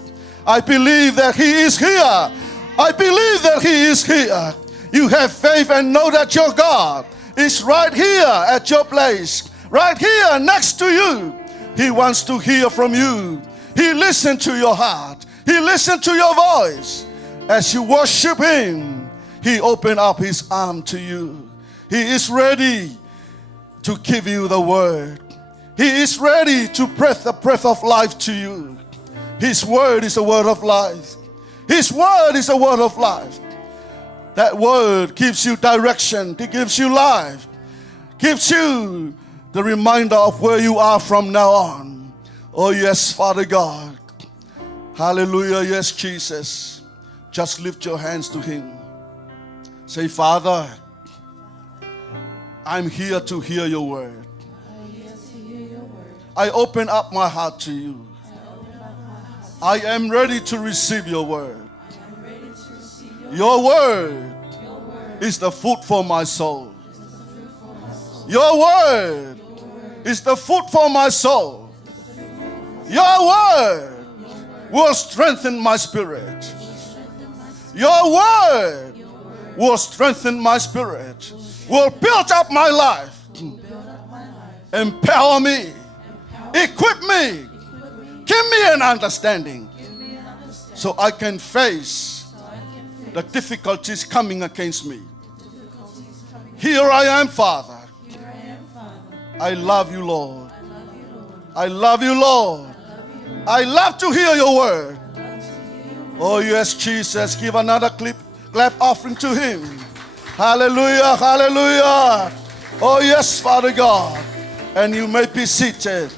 I believe that He is here. I believe that He is here. You have faith and know that your God is right here at your place, right here next to you. He wants to hear from you. He listens to your heart. He listens to your voice. As you worship Him, He opened up His arm to you. He is ready to give you the word. He is ready to breathe the breath of life to you. His word is a word of life. His word is a word of life. That word gives you direction. It gives you life. Gives you the reminder of where you are from now on. Oh yes, Father God. Hallelujah. Yes, Jesus. Just lift your hands to Him. Say, Father, I'm here to hear your word. I open up my heart to you. I am ready to receive your word. Your word is the food for my soul. Your word is the food for my soul. Your word will strengthen my spirit. Your word will strengthen my spirit, will build up my life, empower me, equip me, give me an understanding so I can face the difficulties coming against me. Here I am, Father. I love you, Lord. I love you, Lord. I love to hear your word. Oh, yes, Jesus. Give another clap offering to him. Hallelujah, hallelujah. Oh, yes, Father God. And you may be seated.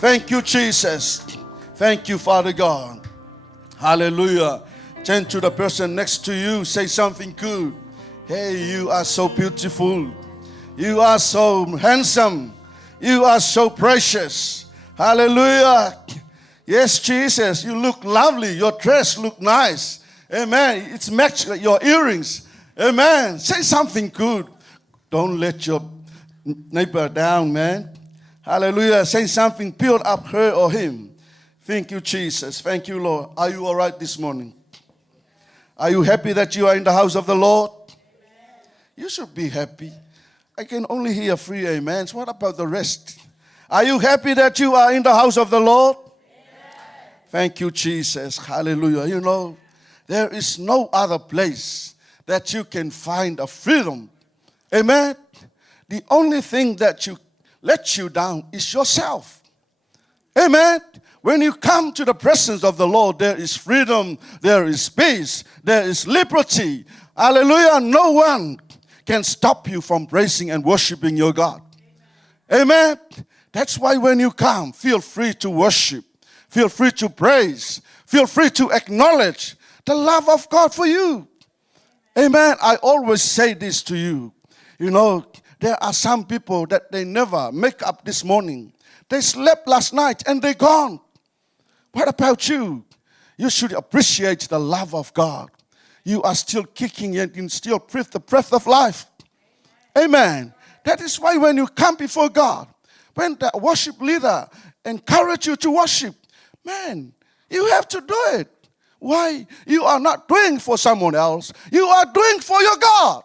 Thank you, Jesus. Thank you, Father God. Hallelujah. Turn to the person next to you. Say something good. Hey, you are so beautiful. You are so handsome. You are so precious. Hallelujah. Yes, Jesus, you look lovely. Your dress look nice. Amen. It's matched your earrings. Amen. Say something good. Don't let your neighbor down, man. Hallelujah. Say something, build up her or him. Thank you, Jesus. Thank you, Lord. Are you all right this morning? Are you happy that you are in the house of the Lord? You should be happy. I can only hear 3 amens. What about the rest? Are you happy that you are in the house of the Lord? Thank you, Jesus. Hallelujah. You know, there is no other place that you can find a freedom. Amen. The only thing that lets you down is yourself. Amen. When you come to the presence of the Lord, there is freedom, there is peace, there is liberty. Hallelujah. No one can stop you from praising and worshiping your God. Amen. That's why when you come, feel free to worship. Feel free to praise. Feel free to acknowledge the love of God for you. Amen. I always say this to you. You know, there are some people that they never make up this morning. They slept last night and they're gone. What about you? You should appreciate the love of God. You are still kicking and you still breathe the breath of life. Amen. That is why when you come before God, when the worship leader encourages you to worship, man, you have to do it. Why? You are not doing for someone else. You are doing for your God.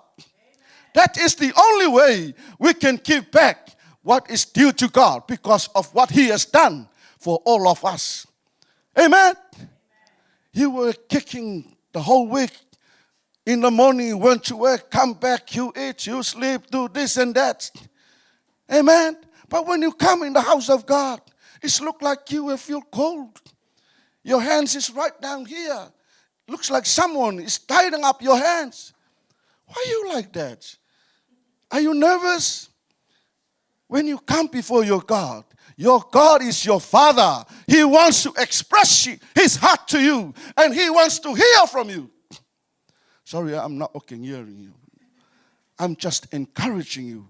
That is the only way we can give back what is due to God because of what He has done for all of us. Amen. You were kicking the whole week. In the morning, you went to work, come back, you eat, you sleep, do this and that. Amen. But when you come in the house of God, it looks like you will feel cold. Your hands is right down here. Looks like someone is tightening up your hands. Why are you like that? Are you nervous? When you come before your God is your Father. He wants to express His heart to you, and He wants to hear from you. Sorry, I'm not hearing you. I'm just encouraging you.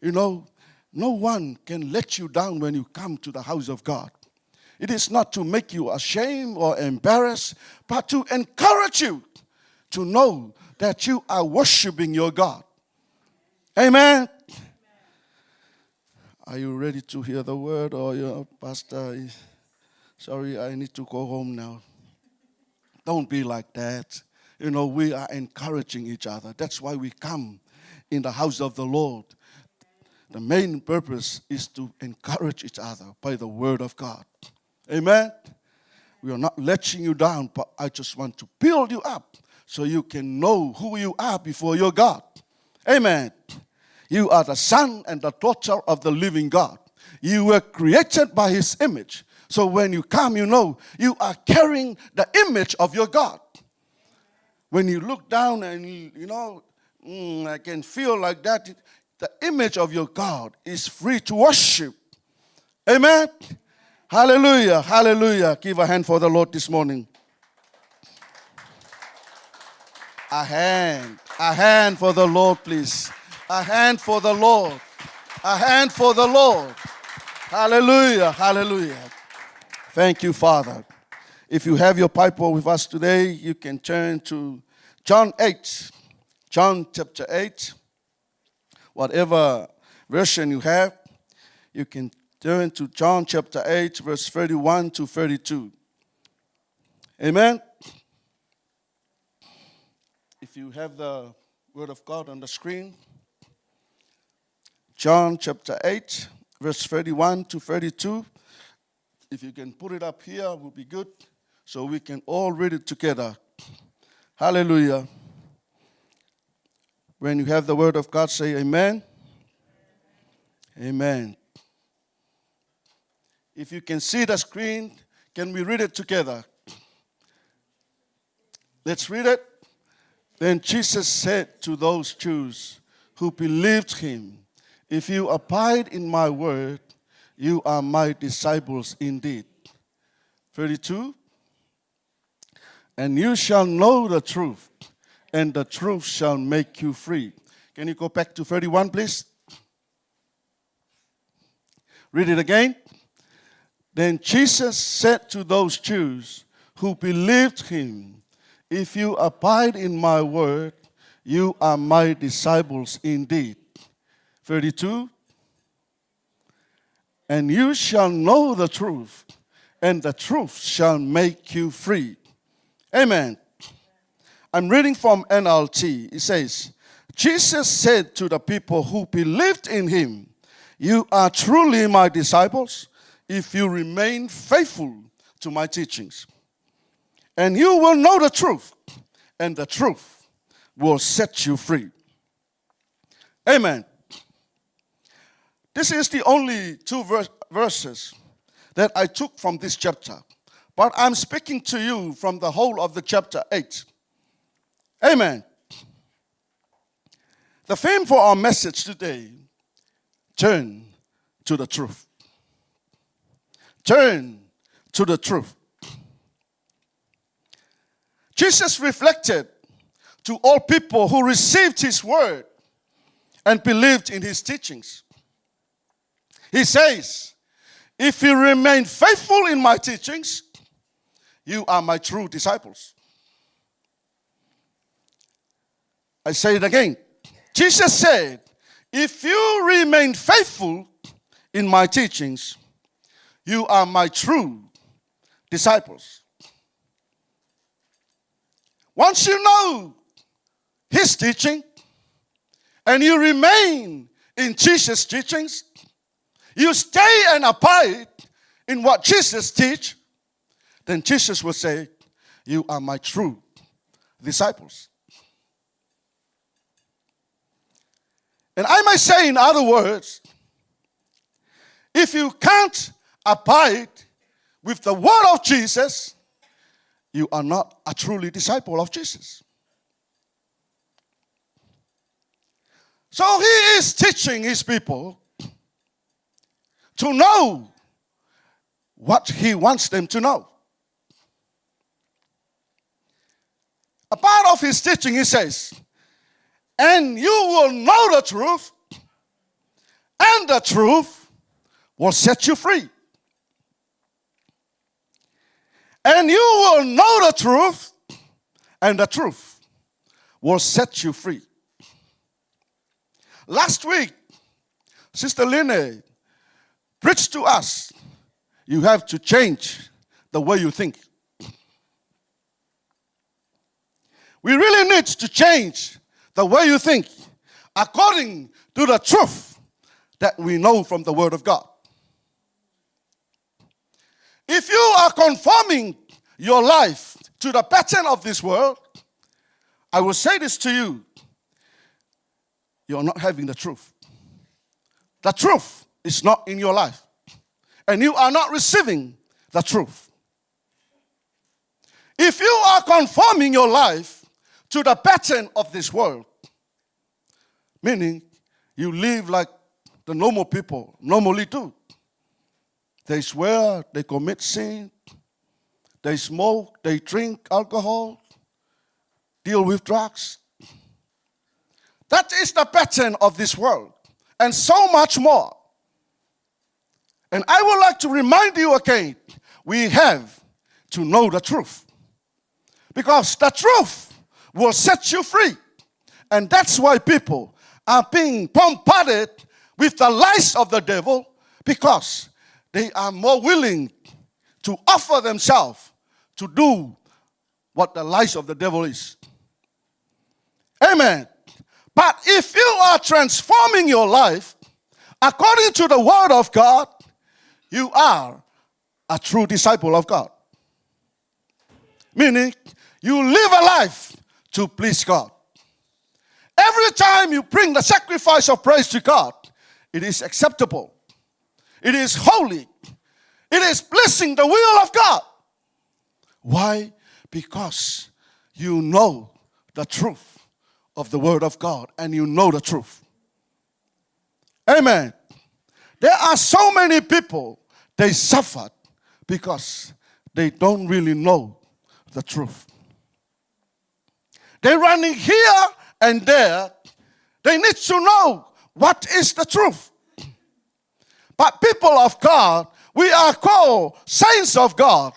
You know, no one can let you down when you come to the house of God. It is not to make you ashamed or embarrassed, but to encourage you to know that you are worshiping your God. Amen. Are you ready to hear the word, or your pastor? Sorry, I need to go home now. Don't be like that. You know, we are encouraging each other. That's why we come in the house of the Lord. The main purpose is to encourage each other by the word of God. Amen? We are not letting you down, but I just want to build you up so you can know who you are before your God. Amen. You are the son and the daughter of the living God. You were created by His image. So when you come, you know you are carrying the image of your God. When you look down and you know, I can feel like that, the image of your God is free to worship. Amen? Hallelujah, hallelujah. Give a hand for the Lord this morning. A hand for the Lord, please. A hand for the Lord. A hand for the Lord. Hallelujah, hallelujah. Thank you, Father. If you have your Bible with us today, you can turn to John 8. John chapter 8. Whatever version you have, you can turn to John chapter 8, verse 31 to 32. Amen. If you have the Word of God on the screen, John chapter 8, verse 31 to 32. If you can put it up here, it would be good, so we can all read it together. Hallelujah. When you have the Word of God, say amen. Amen. If you can see the screen, can we read it together? Let's read it. Then Jesus said to those Jews who believed him, if you abide in my word, you are my disciples indeed. 32. And you shall know the truth, and the truth shall make you free. Can you go back to 31, please? Read it again. Then Jesus said to those Jews who believed him, if you abide in my word, you are my disciples indeed. 32. And you shall know the truth, and the truth shall make you free. Amen. I'm reading from NLT. It says, Jesus said to the people who believed in him, you are truly my disciples if you remain faithful to my teachings. And you will know the truth, and the truth will set you free. Amen. This is the only two verses that I took from this chapter. But I'm speaking to you from the whole of the chapter 8. Amen. The theme for our message today, turn to the truth. Turn to the truth. Jesus reflected to all people who received his word and believed in his teachings. He says, if you remain faithful in my teachings, you are my true disciples. I say it again. Jesus said, if you remain faithful in my teachings, you are my true disciples. Once you know his teaching and you remain in Jesus' teachings, you stay and abide in what Jesus teach, then Jesus will say, you are my true disciples. And I may say in other words, if you can't abide with the word of Jesus, you are not a truly disciple of Jesus. So he is teaching his people to know what he wants them to know. A part of his teaching, he says, and you will know the truth, and the truth will set you free. And you will know the truth, and the truth will set you free. Last week, Sister Lene preached to us, you have to change the way you think. We really need to change the way you think according to the truth that we know from the Word of God. If you are conforming your life to the pattern of this world, I will say this to you, you're not having the truth. The truth is not in your life, and you are not receiving the truth. If you are conforming your life to the pattern of this world, meaning you live like the normal people normally do. They swear, they commit sin, they smoke, they drink alcohol, deal with drugs. That is the pattern of this world, and so much more. And I would like to remind you again, we have to know the truth. Because the truth will set you free. And that's why people are being bombarded with the lies of the devil, because they are more willing to offer themselves to do what the lies of the devil is. Amen. But if you are transforming your life according to the word of God, you are a true disciple of God. Meaning, you live a life to please God. Every time you bring the sacrifice of praise to God, it is acceptable. It is holy. It is pleasing the will of God. Why? Because you know the truth of the Word of God, and you know the truth. Amen. There are so many people, they suffered because they don't really know the truth. They're running here and there. They need to know what is the truth. But people of God, we are called saints of God,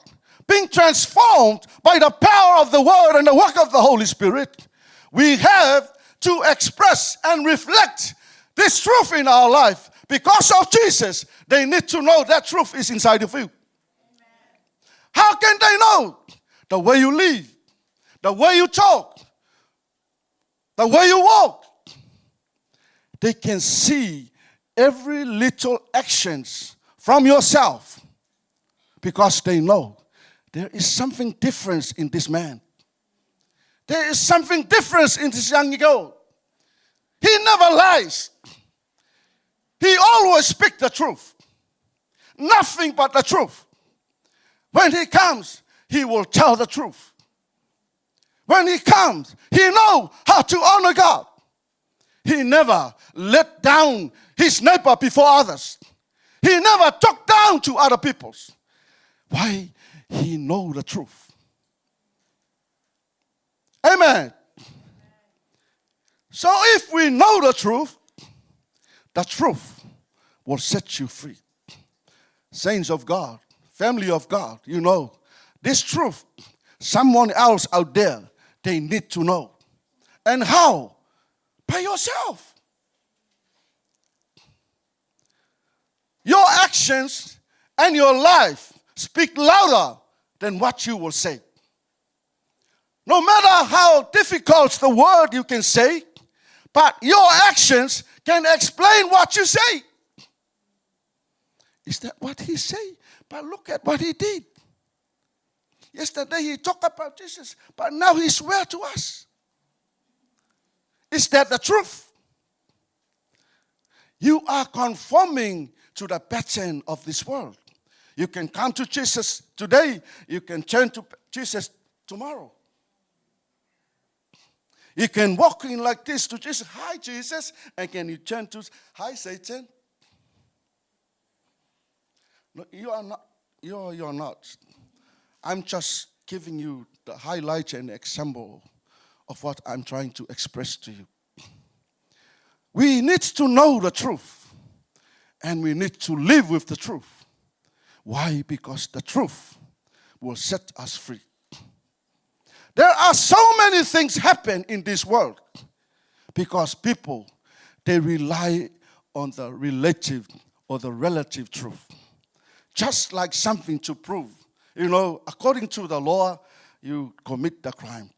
being transformed by the power of the Word and the work of the Holy Spirit. We have to express and reflect this truth in our life. Because of Jesus, they need to know that truth is inside of you. How can they know? The way you live, the way you talk, the way you walk. They can see every little actions from yourself because they know there is something different in this man. There is something different in this young girl. He never lies. He always speaks the truth. Nothing but the truth. When he comes, he will tell the truth. When he comes, he knows how to honor God. He never let down his neighbor before others. He never talked down to other peoples. Why? He knows the truth. Amen. So if we know the truth will set you free. Saints of God, family of God, you know, this truth, someone else out there, they need to know. And how? By yourself. Your actions and your life speak louder than what you will say. No matter how difficult the word you can say, but your actions can explain what you say. Is that what he said? But look at what he did. Yesterday he talked about Jesus, but now he swears to us. Is that the truth? You are conforming to the pattern of this world. You can come to Jesus today, you can turn to Jesus tomorrow. You can walk in like this to Jesus. Hi, Jesus. And can you turn to, hi, Satan. No, you are not. You're not. I'm just giving you the highlight and example of what I'm trying to express to you. We need to know the truth. And we need to live with the truth. Why? Because the truth will set us free. There are so many things happen in this world because people, they rely on the relative or the relative truth. Just like something to prove. You know, according to the law, you commit the crime.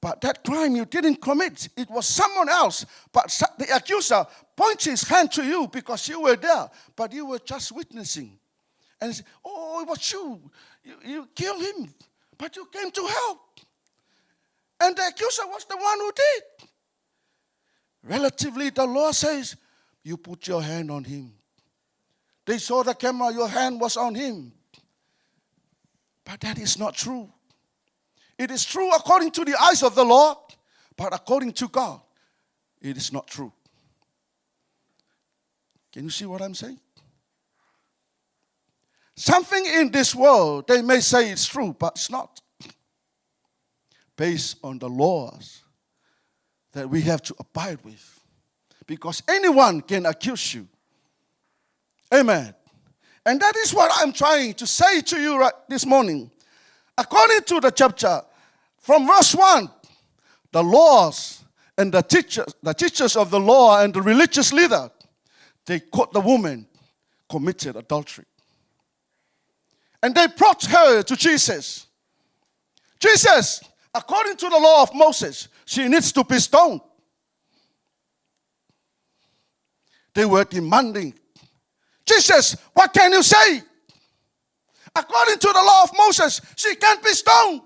But that crime you didn't commit. It was someone else. But the accuser points his hand to you because you were there. But you were just witnessing. And he said, oh, it was you. You killed him. But you came to help. And the accuser was the one who did. Relatively, the law says, you put your hand on him. They saw the camera, your hand was on him. But that is not true. It is true according to the eyes of the law, but according to God, it is not true. Can you see what I'm saying? Something in this world, they may say it's true, but it's not. Based on the laws that we have to abide with. Because anyone can accuse you. Amen. And that is what I'm trying to say to you right this morning. According to the chapter, from verse 1, the laws and the teachers of the law and the religious leader, they caught the woman committed adultery. And they brought her to Jesus. Jesus, according to the law of Moses, she needs to be stoned. They were demanding, Jesus, what can you say? According to the law of Moses, she can't be stoned.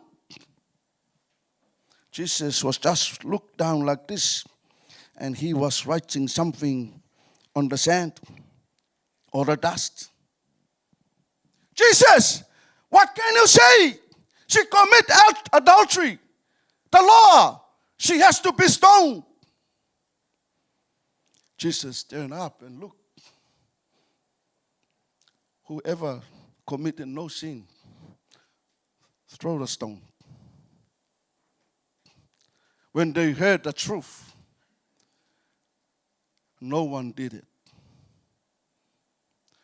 Jesus was just looked down like this, and he was writing something on the sand or the dust. Jesus, what can you say? She committed adultery. the law. She has to be stoned. Jesus turned up and looked. Whoever committed no sin, throw the stone. When they heard the truth, no one did it.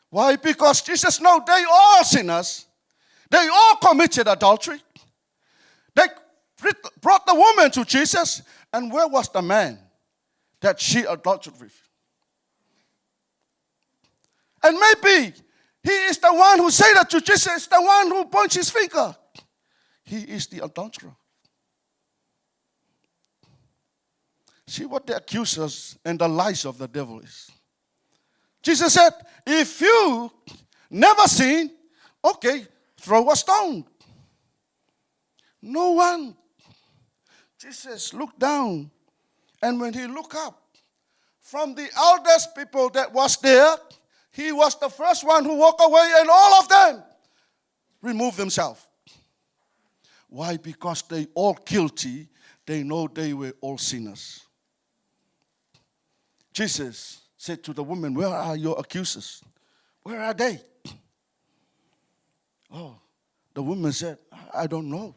Why? Because Jesus knows they all sinners. They all committed adultery. They brought the woman to Jesus, and where was the man that she adultered with? And maybe he is the one who said that to Jesus, the one who points his finger. He is the adulterer. See what the accusers and the lies of the devil is. Jesus said, if you never sin, okay, throw a stone. No one. Jesus looked down, and when he looked up, from the eldest people that was there, he was the first one who walked away, and all of them removed themselves. Why? Because they all guilty. They know they were all sinners. Jesus said to the woman, where are your accusers? Where are they? Oh, the woman said, I don't know.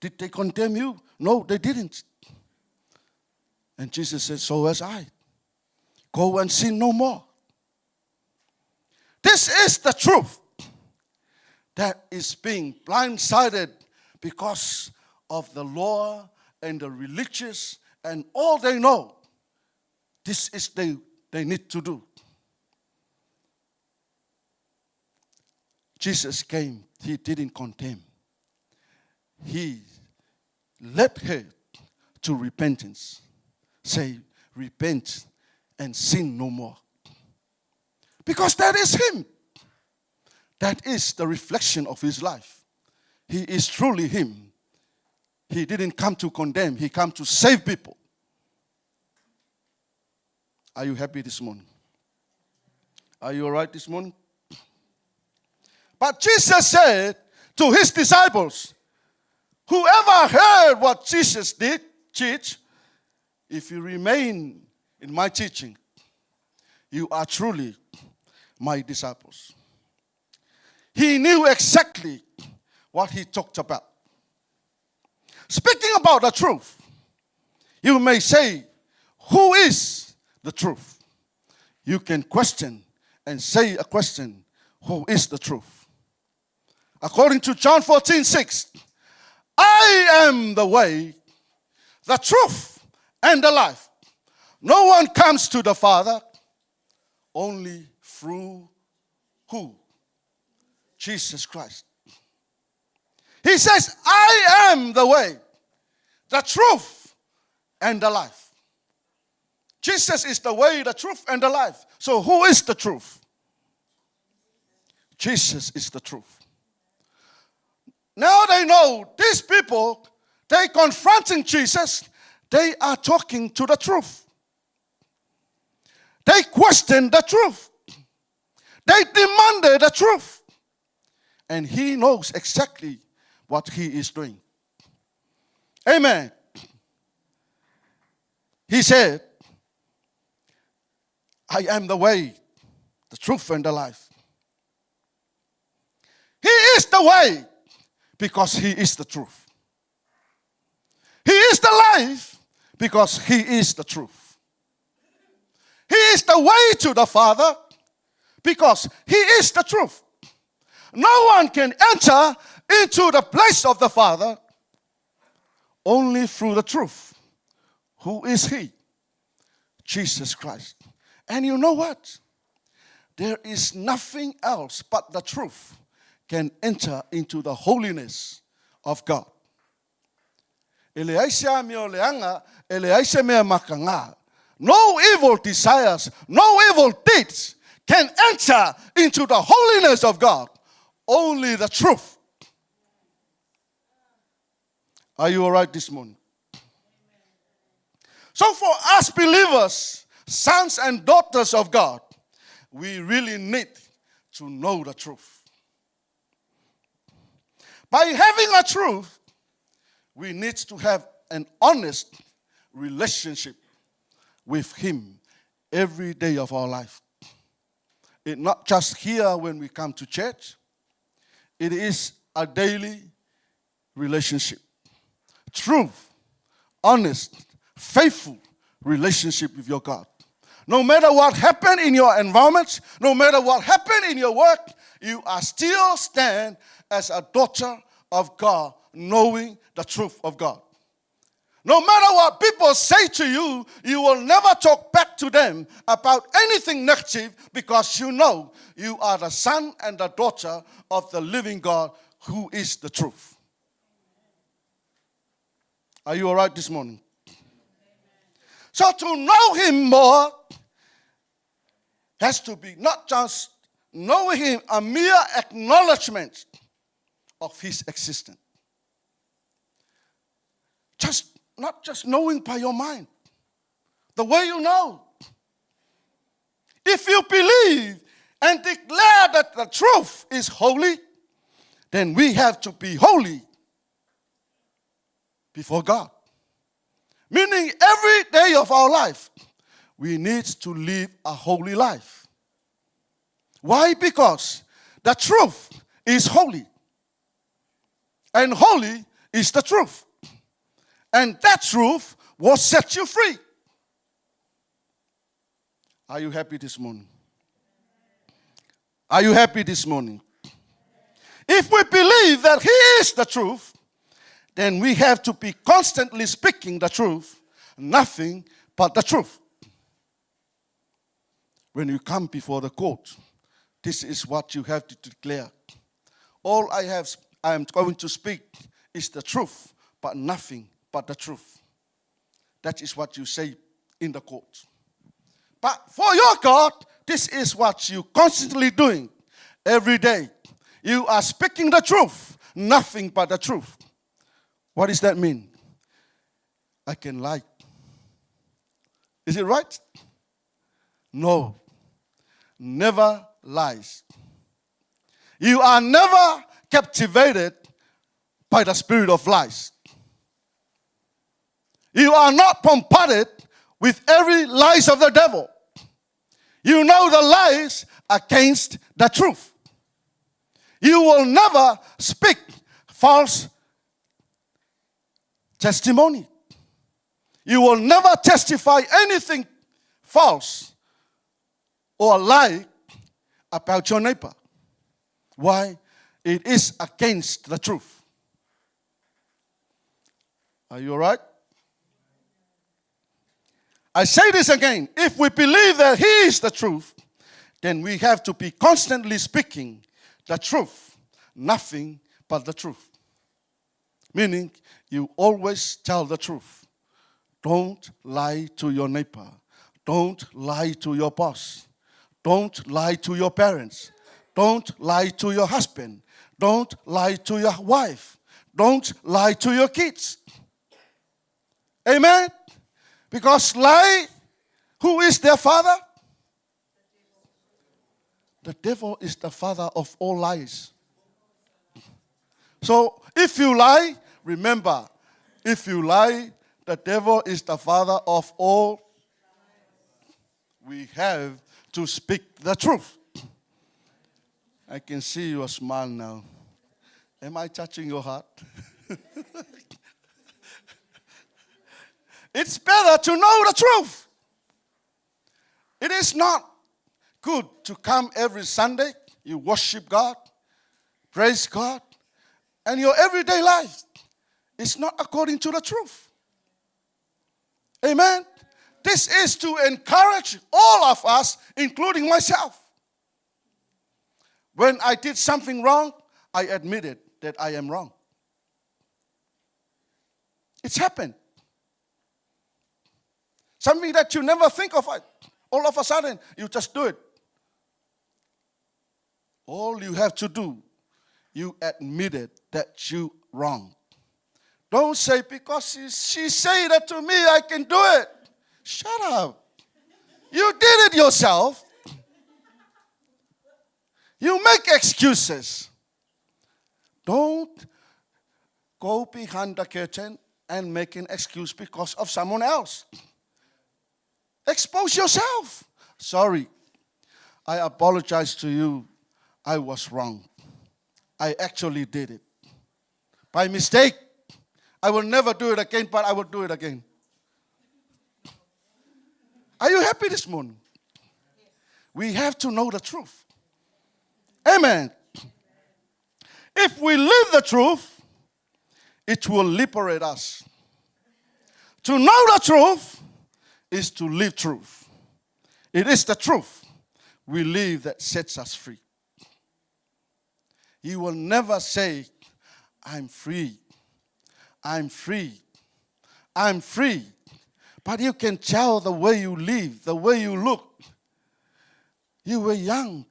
Did they condemn you? No, they didn't. And Jesus said, so as I. Go and sin no more. This is the truth that is being blindsided because of the law and the religious and all they know. This is they need to do. Jesus came. He didn't condemn. He led her to repentance. Say, repent and sin no more. Because that is him. That is the reflection of his life. He is truly him. He didn't come to condemn. He came to save people. Are you happy this morning? Are you all right this morning? But Jesus said to his disciples, whoever heard what Jesus did teach, if you remain in my teaching, you are truly my disciples. He knew exactly what he talked about. Speaking about the truth, you may say, who is the truth? You can question and say a question, who is the truth? According to John 14:6, I am the way, the truth, and the life. No one comes to the Father only through who? Jesus Christ. He says, I am the way, the truth, and the life. Jesus is the way, the truth, and the life. So who is the truth? Jesus is the truth. Now they know these people, they confronting Jesus, they are talking to the truth. They question the truth. They demanded the truth. And he knows exactly what he is doing. Amen. He said, I am the way, the truth, and the life. He is the way because he is the truth. He is the life because he is the truth. He is the way to the Father because he is the truth. No one can enter into the place of the Father only through the truth. Who is he? Jesus Christ. And you know what? There is nothing else but the truth can enter into the holiness of God. No evil desires, no evil deeds can enter into the holiness of God. Only the truth. Are you all right this morning? So for us believers, sons and daughters of God, we really need to know the truth. By having a truth, we need to have an honest relationship with Him every day of our life. It's not just here when we come to church. It is a daily relationship. Truth, honest, faithful relationship with your God. No matter what happened in your environment, no matter what happened in your work, you are still stand as a daughter of God, knowing the truth of God. No matter what people say to you, you will never talk back to them about anything negative because you know you are the son and the daughter of the living God who is the truth. Are you all right this morning? So to know Him more has to be not just knowing Him, a mere acknowledgement of His existence. Not just knowing by your mind, the way you know. If you believe and declare that the truth is holy, then we have to be holy before God. Meaning every day of our life, we need to live a holy life. Why? Because the truth is holy. And holy is the truth. And that truth will set you free. Are you happy this morning? Are you happy this morning? If we believe that He is the truth, then we have to be constantly speaking the truth, nothing but the truth. When you come before the court, this is what you have to declare. All I am going to speak is the truth, but nothing but the truth. That is what you say in the court. But for your God, this is what you constantly doing every day. You are speaking the truth, nothing but the truth. What does that mean? I can lie. Is it right? No. Never lies. You are never captivated by the spirit of lies. You are not bombarded with every lies of the devil. You know the lies against the truth. You will never speak false testimony. You will never testify anything false or lie about your neighbor. Why? It is against the truth. Are you all right? I say this again. If we believe that He is the truth, then we have to be constantly speaking the truth, nothing but the truth. Meaning, you always tell the truth. Don't lie to your neighbor. Don't lie to your boss. Don't lie to your parents. Don't lie to your husband. Don't lie to your wife. Don't lie to your kids. Amen? Because lie, who is their father? The devil is the father of all lies. So if you lie, remember, if you lie, the devil is the father of all. We have to speak the truth. I can see your smile now. Am I touching your heart? It's better to know the truth. It is not good to come every Sunday, you worship God, praise God, and your everyday life is not according to the truth. Amen? This is to encourage all of us, including myself. When I did something wrong, I admitted that I am wrong. It's happened. Something that you never think of, all of a sudden, you just do it. All you have to do, you admitted that you wrong. Don't say, because she said that to me, I can do it. Shut up. You did it yourself. You make excuses. Don't go behind the curtain and make an excuse because of someone else. Expose yourself. Sorry, I apologize to you. I was wrong. I actually did it. By mistake. I will never do it again, but I will do it again. Are you happy this morning? We have to know the truth. Amen. If we live the truth, it will liberate us. To know the truth is to live truth. It is the truth we live that sets us free. You will never say, I'm free. I'm free. I'm free. But you can tell the way you live, the way you look. You were young.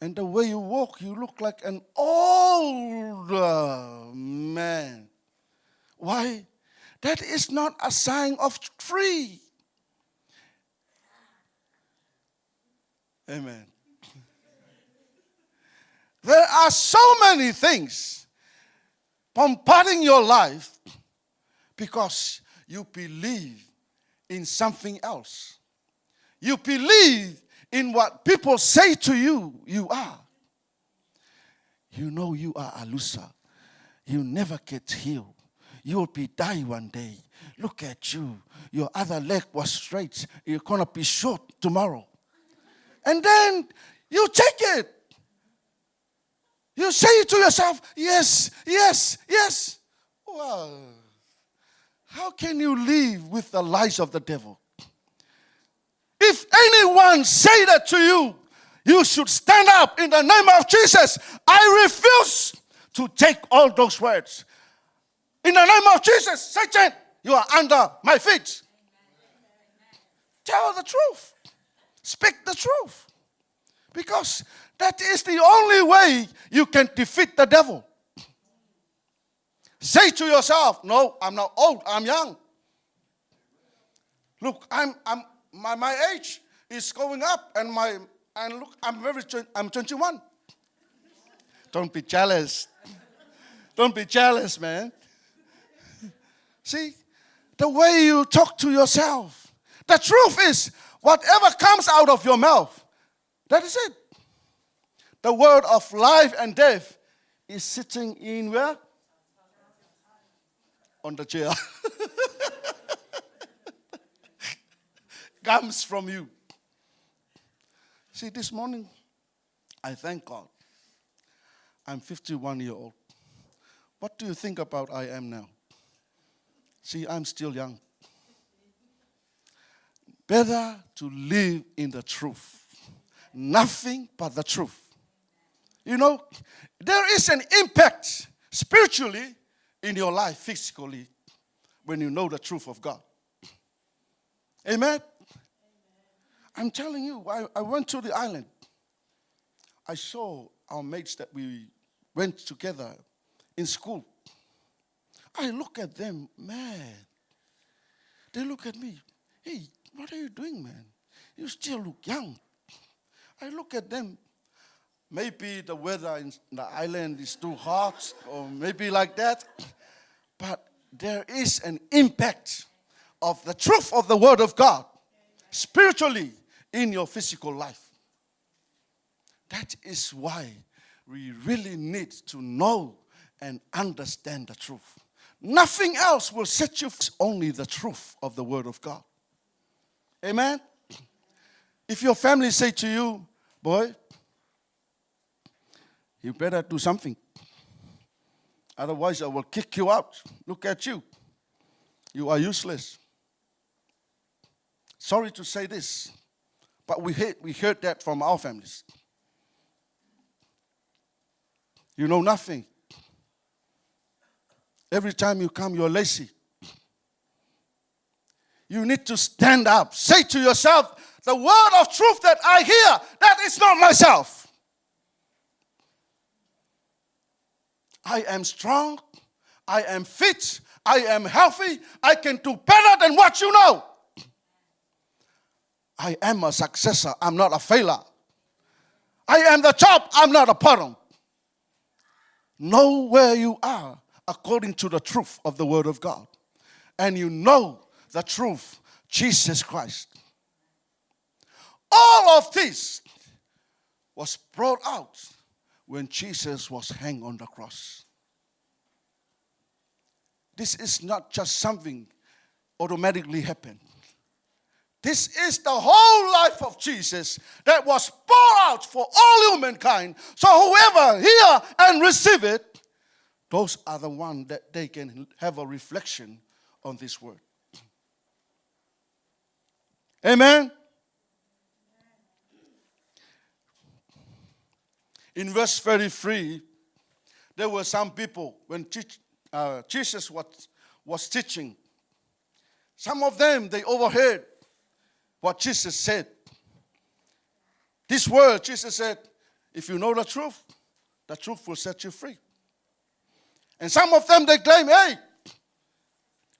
And the way you walk, you look like an older man. Why? That is not a sign of free. Amen. There are so many things bombarding your life because you believe in something else. You believe in what people say to you, you are. You know you are a loser. You never get healed. You will be die one day. Look at you. Your other leg was straight. You're going to be short tomorrow. And then you take it. You say to yourself, yes, yes, yes. Well, how can you live with the lies of the devil? If anyone say that to you, you should stand up in the name of Jesus. I refuse to take all those words. In the name of Jesus, Satan, you are under my feet. Tell the truth. Speak the truth. Because that is the only way you can defeat the devil. Say to yourself, no, I'm not old, I'm young. Look, my age is going up, and look, I'm 21. Don't be jealous. Don't be jealous, man. See, the way you talk to yourself. The truth is, whatever comes out of your mouth, that is it. The word of life and death is sitting in where? On the chair. Comes from you. See, this morning, I thank God. I'm 51 years old. What do you think about I am now? See, I'm still young. Better to live in the truth. Nothing but the truth. You know, there is an impact spiritually in your life, physically, when you know the truth of God. Amen? I'm telling you, I went to the island. I saw our mates that we went together in school. I look at them, man. They look at me. Hey, what are you doing, man? You still look young. I look at them. Maybe the weather in the island is too hot, or maybe like that. But there is an impact of the truth of the Word of God spiritually in your physical life. That is why we really need to know and understand the truth. Nothing else will set you free, only the truth of the Word of God. Amen? If your family say to you, boy, you better do something. Otherwise, I will kick you out. Look at you. You are useless. Sorry to say this, but we heard that from our families. You know nothing. Every time you come, you're lazy. You need to stand up. Say to yourself, the word of truth that I hear, that is not myself. I am strong. I am fit. I am healthy. I can do better than what you know. I am a successor. I'm not a failure. I am the top. I'm not a bottom. Know where you are according to the truth of the Word of God. and you know the truth, Jesus Christ. All of this was brought out when Jesus was hanged on the cross. This is not just something automatically happened. This is the whole life of Jesus that was poured out for all humankind. So whoever hear and receive it, those are the ones that they can have a reflection on this word. Amen. In verse 33, there were some people when Jesus was teaching. Some of them, they overheard what Jesus said. This word, Jesus said, if you know the truth will set you free. And some of them, they claim, hey,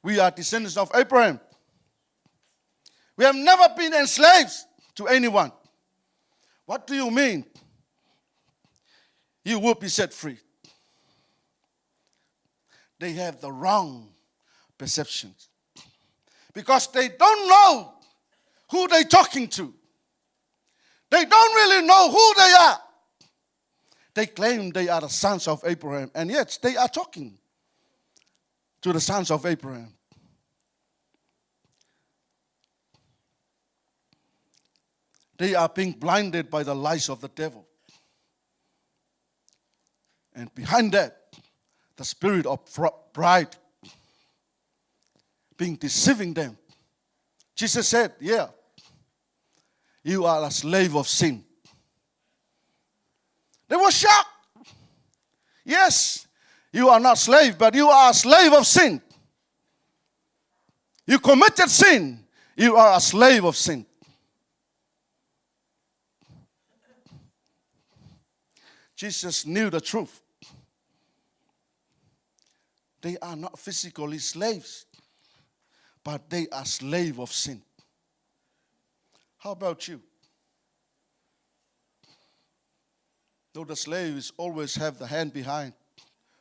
we are descendants of Abraham. We have never been enslaved to anyone. What do you mean? You will be set free. They have the wrong perceptions. Because they don't know who they're talking to. They don't really know who they are. They claim they are the sons of Abraham, and yet they are talking to the sons of Abraham. They are being blinded by the lies of the devil. And behind that, the spirit of pride being deceiving them. Jesus said, yeah, you are a slave of sin. They were shocked. Yes, you are not slave, but you are a slave of sin. You committed sin. You are a slave of sin. Jesus knew the truth. They are not physically slaves, but they are slaves of sin. How about you? Though the slaves always have the hand behind,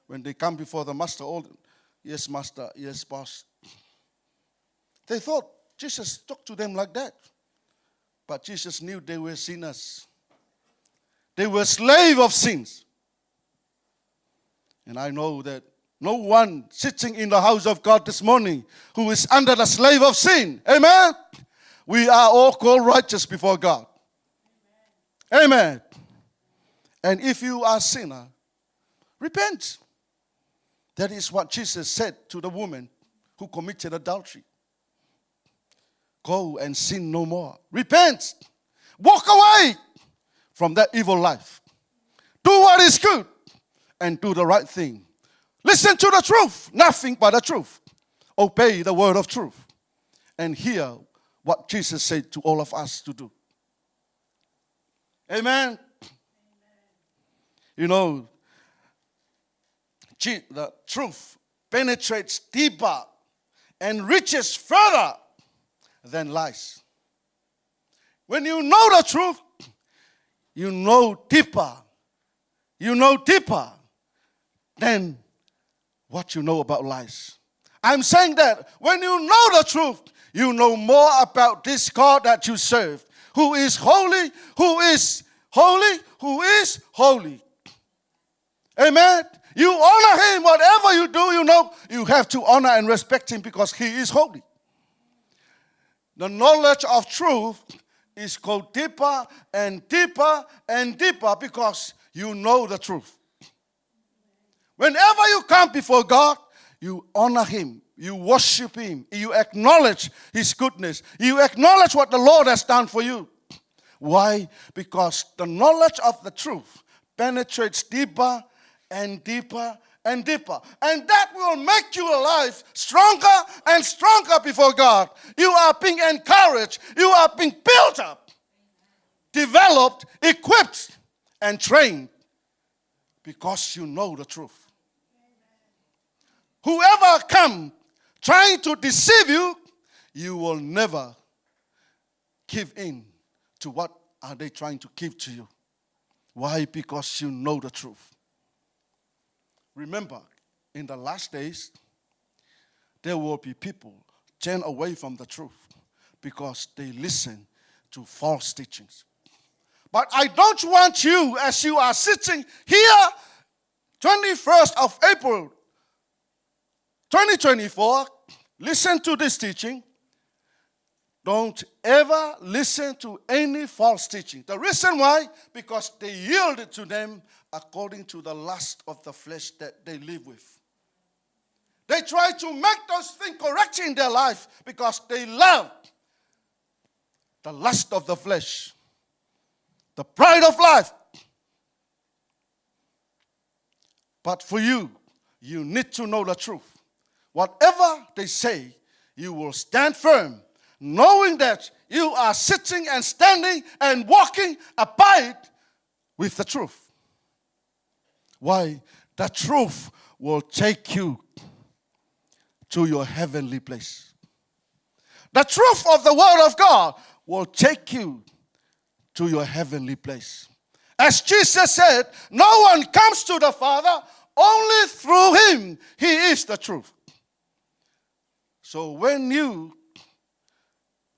when they come before the master, all, yes, master, yes, boss. They thought Jesus talked to them like that. But Jesus knew they were sinners. They were slaves of sins. And I know that no one sitting in the house of God this morning who is under the slave of sin. Amen? We are all called righteous before God. Amen. And if you are a sinner, repent. That is what Jesus said to the woman who committed adultery. Go and sin no more. Repent. Walk away from that evil life. Do what is good and do the right thing. Listen to the truth, nothing but the truth. Obey the word of truth and hear what Jesus said to all of us to do. Amen. You know, the truth penetrates deeper and reaches further than lies. When you know the truth, you know deeper. You know deeper than what you know about lies. I'm saying that when you know the truth, you know more about this God that you serve, who is holy, who is holy, who is holy. Amen. You honor him. Whatever you do, you know you have to honor and respect him because he is holy. The knowledge of truth is go deeper and deeper and deeper because you know the truth. Whenever you come before God, you honor him. You worship him. You acknowledge his goodness. You acknowledge what the Lord has done for you. Why? Because the knowledge of the truth penetrates deeper and deeper and deeper. And that will make your life stronger and stronger before God. You are being encouraged. You are being built up, developed, equipped, and trained because you know the truth. Whoever comes trying to deceive you, you will never give in to what are they trying to give to you. Why? Because you know the truth. Remember, in the last days, there will be people turn away from the truth because they listen to false teachings. But I don't want you, as you are sitting here, 21st of April, 2024, listen to this teaching. Don't ever listen to any false teaching. The reason why? Because they yielded to them according to the lust of the flesh that they live with. They try to make those things correct in their life because they love the lust of the flesh, the pride of life. But for you, you need to know the truth. Whatever they say, you will stand firm, knowing that you are sitting and standing and walking abide with the truth. Why? The truth will take you to your heavenly place. The truth of the Word of God will take you to your heavenly place. As Jesus said, no one comes to the Father, only through Him. He is the truth. So when you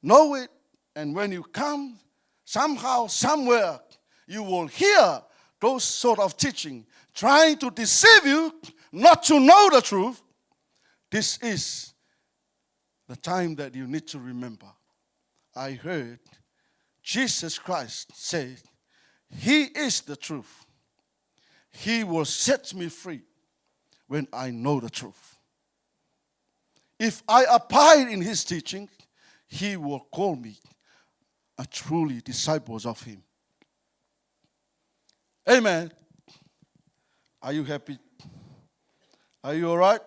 know it, and when you come somehow, somewhere, you will hear those sort of teaching trying to deceive you not to know the truth. This is the time that you need to remember. I heard Jesus Christ say, He is the truth. He will set me free when I know the truth. If I abide in His teaching, He will call me a truly disciples of Him. Amen. Are you happy? Are you all right?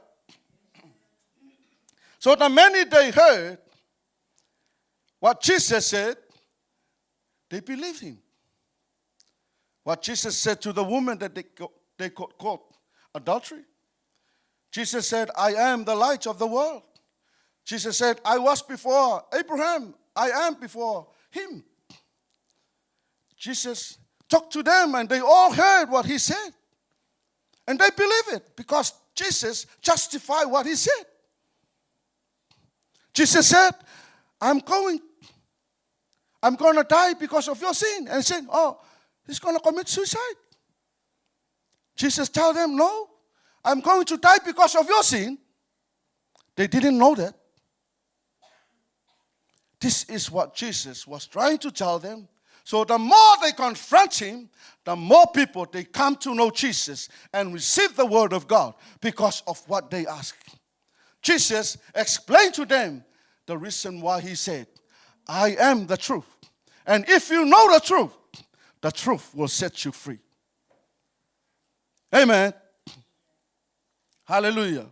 So the many they heard what Jesus said, they believed Him. What Jesus said to the woman that they caught adultery. Jesus said, I am the light of the world. Jesus said, I was before Abraham. I am before him. Jesus talked to them and they all heard what He said. And they believe it because Jesus justified what He said. Jesus said, I'm going to die because of your sin. And said, oh, he's going to commit suicide. Jesus told them, no, I'm going to die because of your sin. They didn't know that. This is what Jesus was trying to tell them. So the more they confront Him, the more people they come to know Jesus and receive the Word of God because of what they ask. Jesus explained to them the reason why He said, I am the truth. And if you know the truth will set you free. Amen. Hallelujah.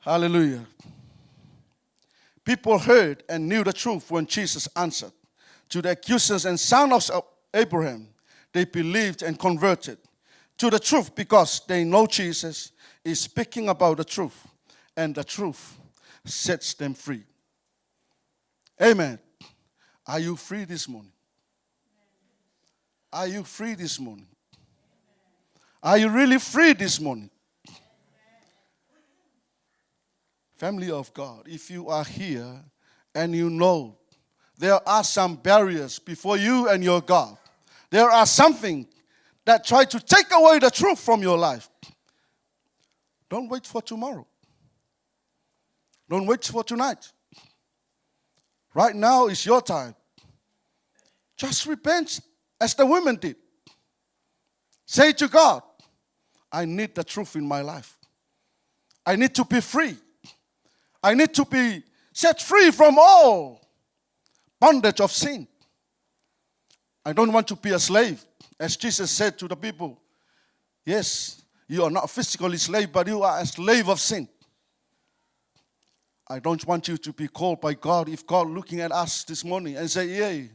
Hallelujah. People heard and knew the truth when Jesus answered. To the accusers and sons of Abraham, they believed and converted to the truth because they know Jesus is speaking about the truth, and the truth sets them free. Amen. Are you free this morning? Are you free this morning? Are you really free this morning? Family of God, if you are here and you know there are some barriers before you and your God, there are something that try to take away the truth from your life, don't wait for tomorrow. Don't wait for tonight. Right now is your time. Just repent as the women did. Say to God, I need the truth in my life. I need to be free. I need to be set free from all bondage of sin. I don't want to be a slave. As Jesus said to the people, yes, you are not physically slave, but you are a slave of sin. I don't want you to be called by God if God looking at us this morning and say, yeah,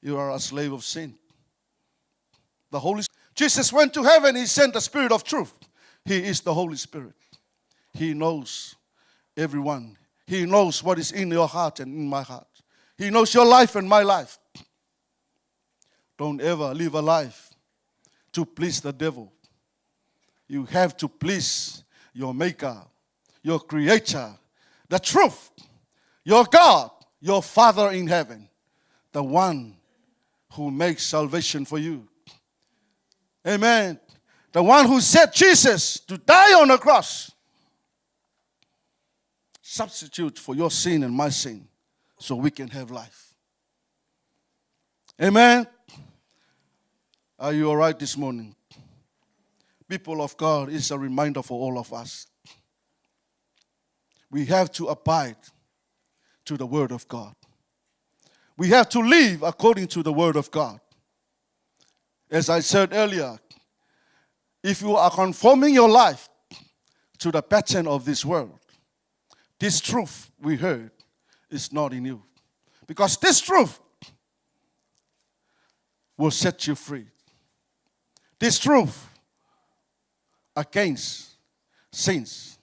you are a slave of sin. The Holy Spirit. Jesus went to heaven, He sent the Spirit of truth. He is the Holy Spirit. He knows everyone. He knows what is in your heart and in my heart. He knows your life and my life. Don't ever live a life to please the devil. You have to please your maker, your creator, the truth, your God, your Father in heaven, the one who makes salvation for you. Amen. The one who sent Jesus to die on the cross, substitute for your sin and my sin, so we can have life. Amen. Are you all right this morning? People of God, it's a reminder for all of us. We have to abide to the Word of God. We have to live according to the Word of God. As I said earlier, if you are conforming your life to the pattern of this world, this truth we heard is not in you. Because this truth will set you free. This truth against sins.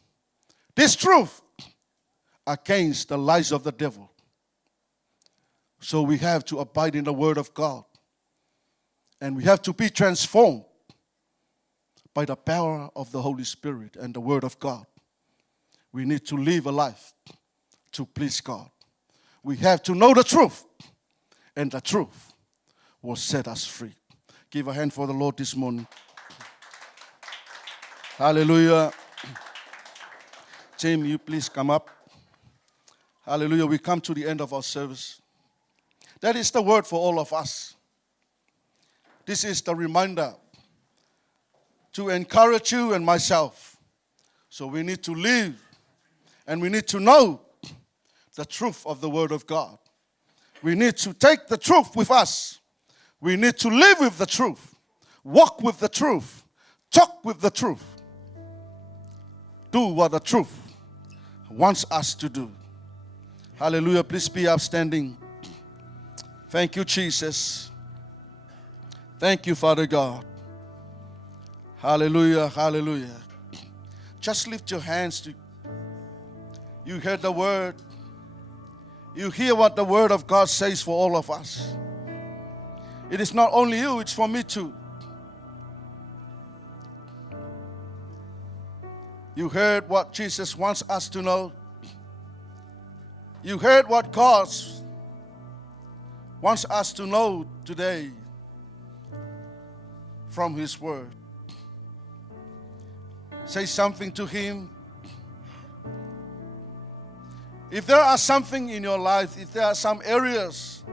This truth against the lies of the devil. So we have to abide in the Word of God. And we have to be transformed by the power of the Holy Spirit and the Word of God. We need to live a life to please God. We have to know the truth, and the truth will set us free. Give a hand for the Lord this morning. Hallelujah. Tim, you please come up. Hallelujah. We come to the end of our service. That is the word for all of us. This is the reminder to encourage you and myself. So we need to live and we need to know the truth of the Word of God. We need to take the truth with us. We need to live with the truth, walk with the truth, talk with the truth, do what the truth wants us to do. Hallelujah. Please be upstanding. Thank you, Jesus. Thank you, Father God. Hallelujah, hallelujah. Just lift your hands. You heard the word. You hear what the Word of God says for all of us. It is not only you, it's for me too. You heard what Jesus wants us to know. You heard what God wants us to know today from His Word. Say something to Him. If there are something in your life, if there are some areas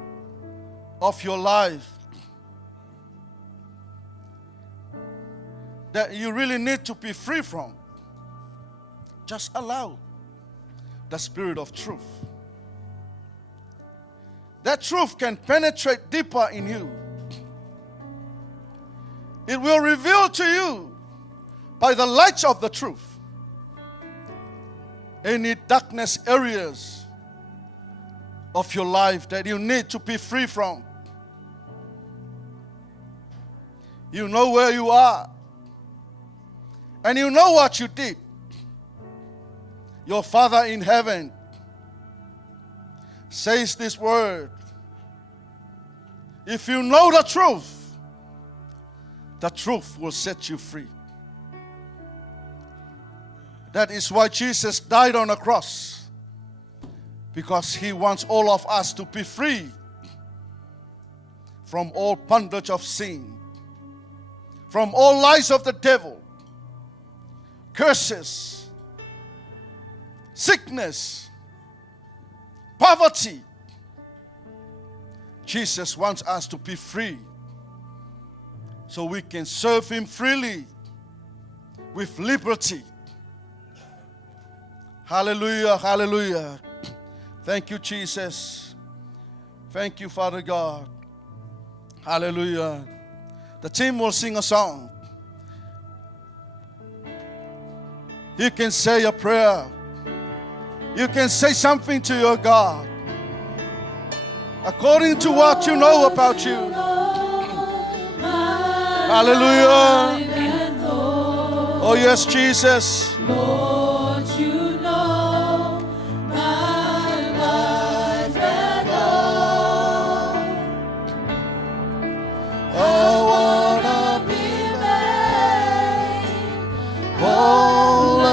of your life that you really need to be free from, just allow the Spirit of truth. That truth can penetrate deeper in you. It will reveal to you by the light of the truth any darkness areas of your life that you need to be free from. You know where you are, and you know what you did. Your Father in heaven says this word. If you know the truth will set you free. That is why Jesus died on the cross, because He wants all of us to be free from all bondage of sin, from all lies of the devil, curses, sickness, poverty. Jesus wants us to be free so we can serve Him freely with liberty. Hallelujah, hallelujah. Thank you, Jesus. Thank you, Father God. Hallelujah. The team will sing a song. You can say a prayer. You can say something to your God according to what you know about you. Hallelujah. Oh yes, Jesus. Lord, you know my life and all. I wanna be made whole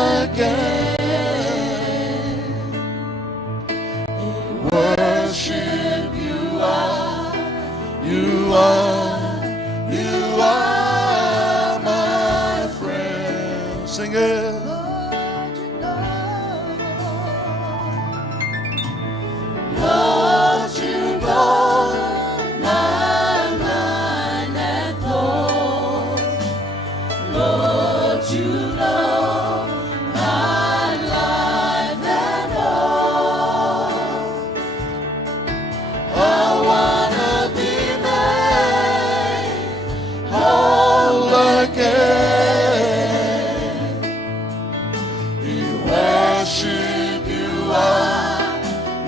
worship you are,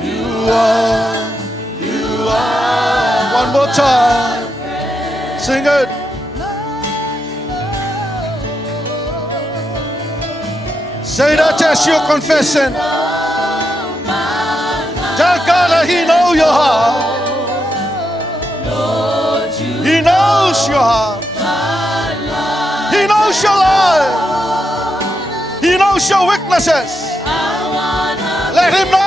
you are, you are. One more time. Sing it. Say that as you're confessing. Tell God that He knows your heart. He knows your heart. He knows your life. He knows your weaknesses. Let Him know.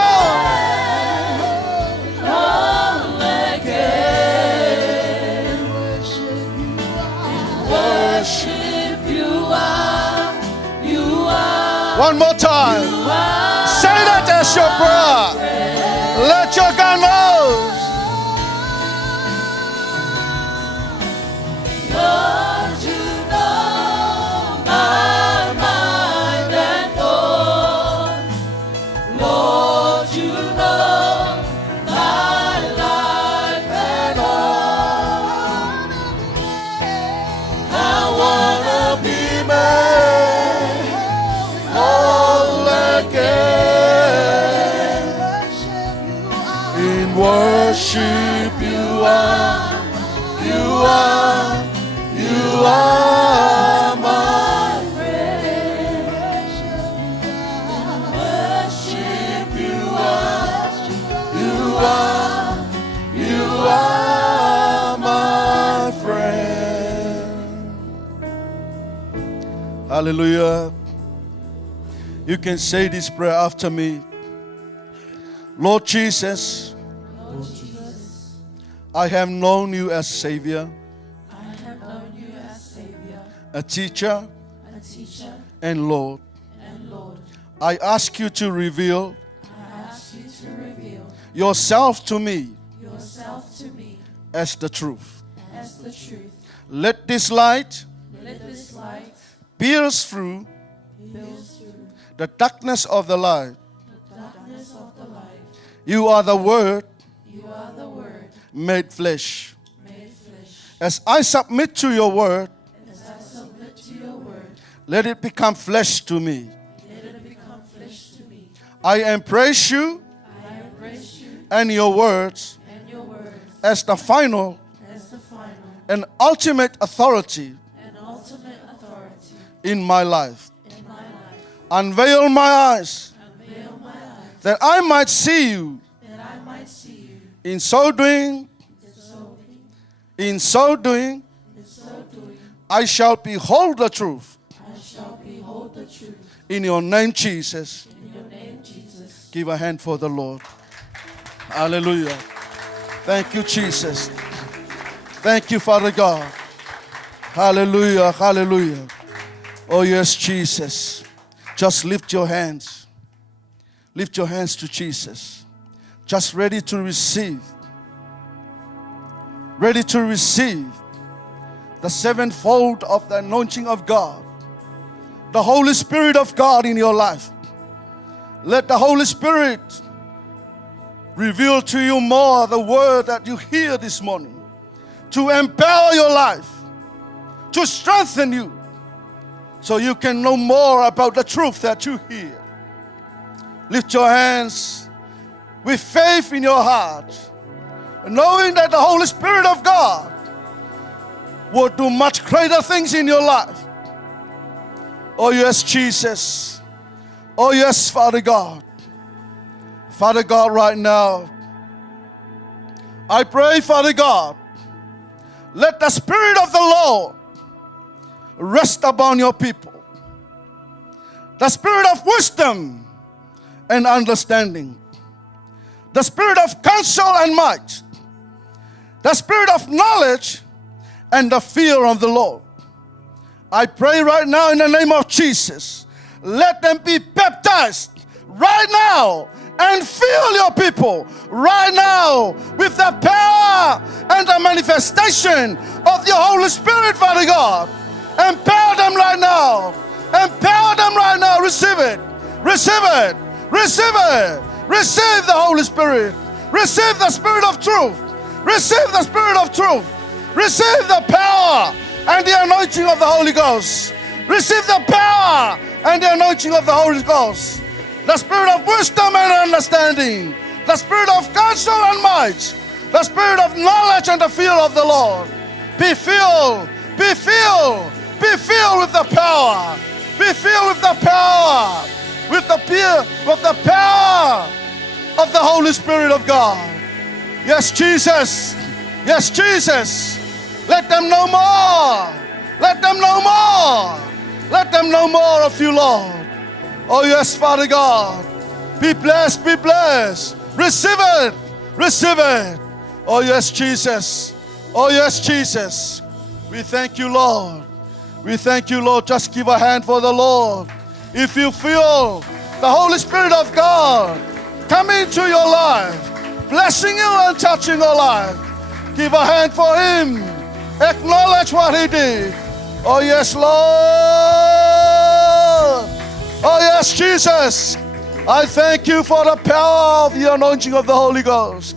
Worship you are, you are. One more time. Say that as your prayer. Let your God know. Lord, you know my mind and thoughts. Lord, you know my life and all. I wanna be made whole again. In worship you are, you are, you are my Worship you are, you are, you are my friend. Hallelujah. You can say this prayer after me. Lord Jesus, I have known you as Savior, I have known you as Savior, a teacher, a teacher, and Lord. and Lord. I ask you to reveal I ask you to reveal yourself to me yourself to me as the truth. as the truth. Let this light Let this light pierce through pierce through the darkness of the light. the darkness of the light. You are the Word You are the Word made flesh. made flesh. As I submit to your word, As I submit to your word, let it become flesh to me. let it become flesh to me. I embrace you I embrace you and your words and your words as the final as the final and ultimate authority and ultimate authority in my life. in my life. Unveil my eyes Unveil my eyes that I might see you. that I might see you. In so doing, In so doing, I shall behold the truth. I shall behold the truth. In your name, Jesus. In your name, Jesus. Give a hand for the Lord. Hallelujah. Thank you, Jesus. Thank you, Father God. Hallelujah. Hallelujah. Oh, yes, Jesus. Just lift your hands. Lift your hands to Jesus. Just ready to receive. Ready to receive the sevenfold of the anointing of God. The Holy Spirit of God in your life. Let the Holy Spirit reveal to you more the word that you hear this morning, to empower your life, to strengthen you, so you can know more about the truth that you hear. Lift your hands with faith in your heart, knowing that the Holy Spirit of God will do much greater things in your life. Oh yes, Jesus. Oh yes, Father God. Father God, right now, I pray, Father God, let the Spirit of the Lord rest upon your people. The Spirit of wisdom and understanding. The Spirit of counsel and might. The Spirit of knowledge and the fear of the Lord. I pray right now in the name of Jesus, let them be baptized right now and fill your people right now with the power and the manifestation of your Holy Spirit, Father God. Empower them right now. Empower them right now. Receive it. Receive it. Receive it. Receive the Holy Spirit. Receive the Spirit of truth. Receive the Spirit of truth. Receive the power and the anointing of the Holy Ghost. Receive the power and the anointing of the Holy Ghost. the spirit of wisdom and understanding, the spirit of counsel and might, the spirit of knowledge and the fear of the Lord. Be filled, be filled, be filled with the power, be filled with the power, with the power of the Holy Spirit of God. Yes, Jesus. Yes, Jesus. Let them know more. Let them know more. Let them know more of you, Lord. Oh, yes, Father God. Be blessed, be blessed. Receive it. Receive it. Oh, yes, Jesus. Oh, yes, Jesus. We thank you, Lord. We thank you, Lord. Just give a hand for the Lord. If you feel the Holy Spirit of God come into your life, blessing you and touching your life, give a hand for Him. Acknowledge what He did. Oh, yes, Lord. Oh, yes, Jesus. I thank you for the power of the anointing of the Holy Ghost.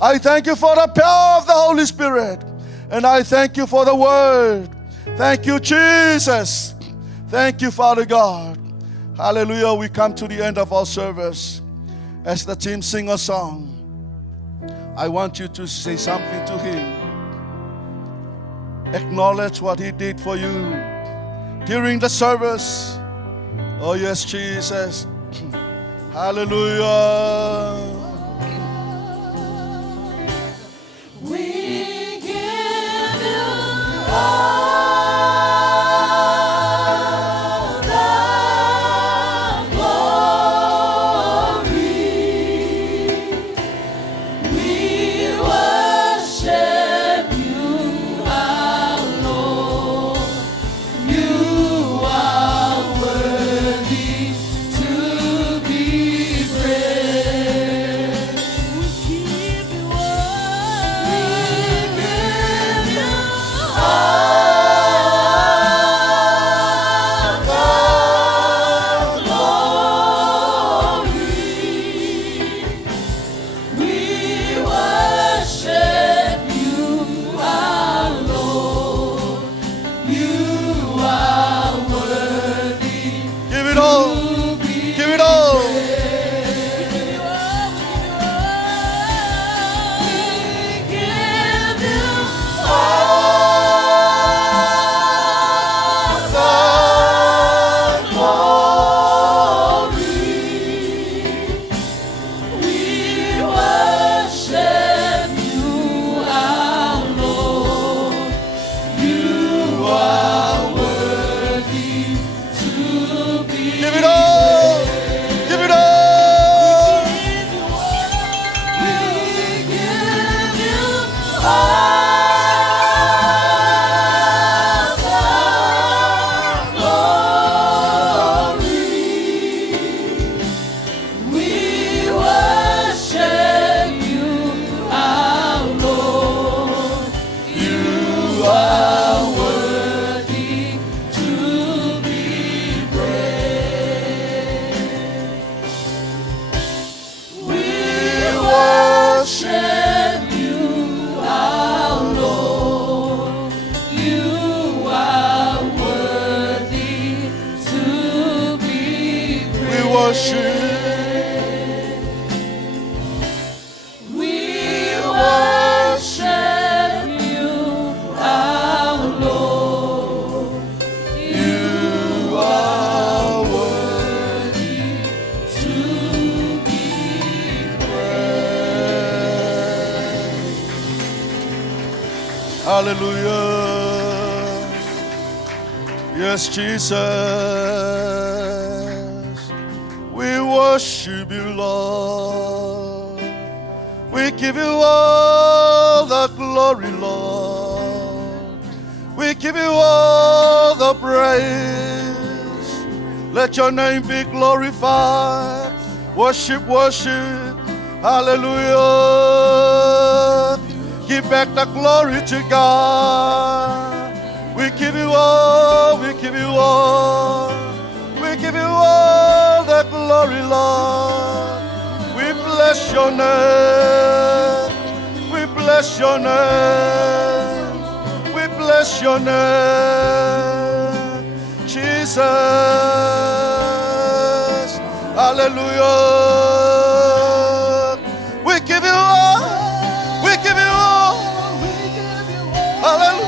I thank you for the power of the Holy Spirit. And I thank you for the word. Thank you, Jesus. Thank you, Father God. Hallelujah. We come to the end of our service. As the team sing a song, I want you to say something to Him. Acknowledge what He did for you during the service. Oh, yes, Jesus. Hallelujah. We give you all the glory. We worship you, our Lord. You are worthy to be praised. We give you all. We give you all the glory. We worship you, our Lord. You are worthy Give it all. to be Give it all. Give it all. Give it all. Hallelujah. Yes, Jesus. We worship you, Lord. We give you all the glory, Lord. We give you all the praise. Let your name be glorified. Worship, worship. Hallelujah. Give back the glory to God. We give you all, we give you all. We give you all the glory, Lord. We bless your name. We bless your name. We bless your name. Jesus. Hallelujah. We give you all. We give you all. Hallelujah.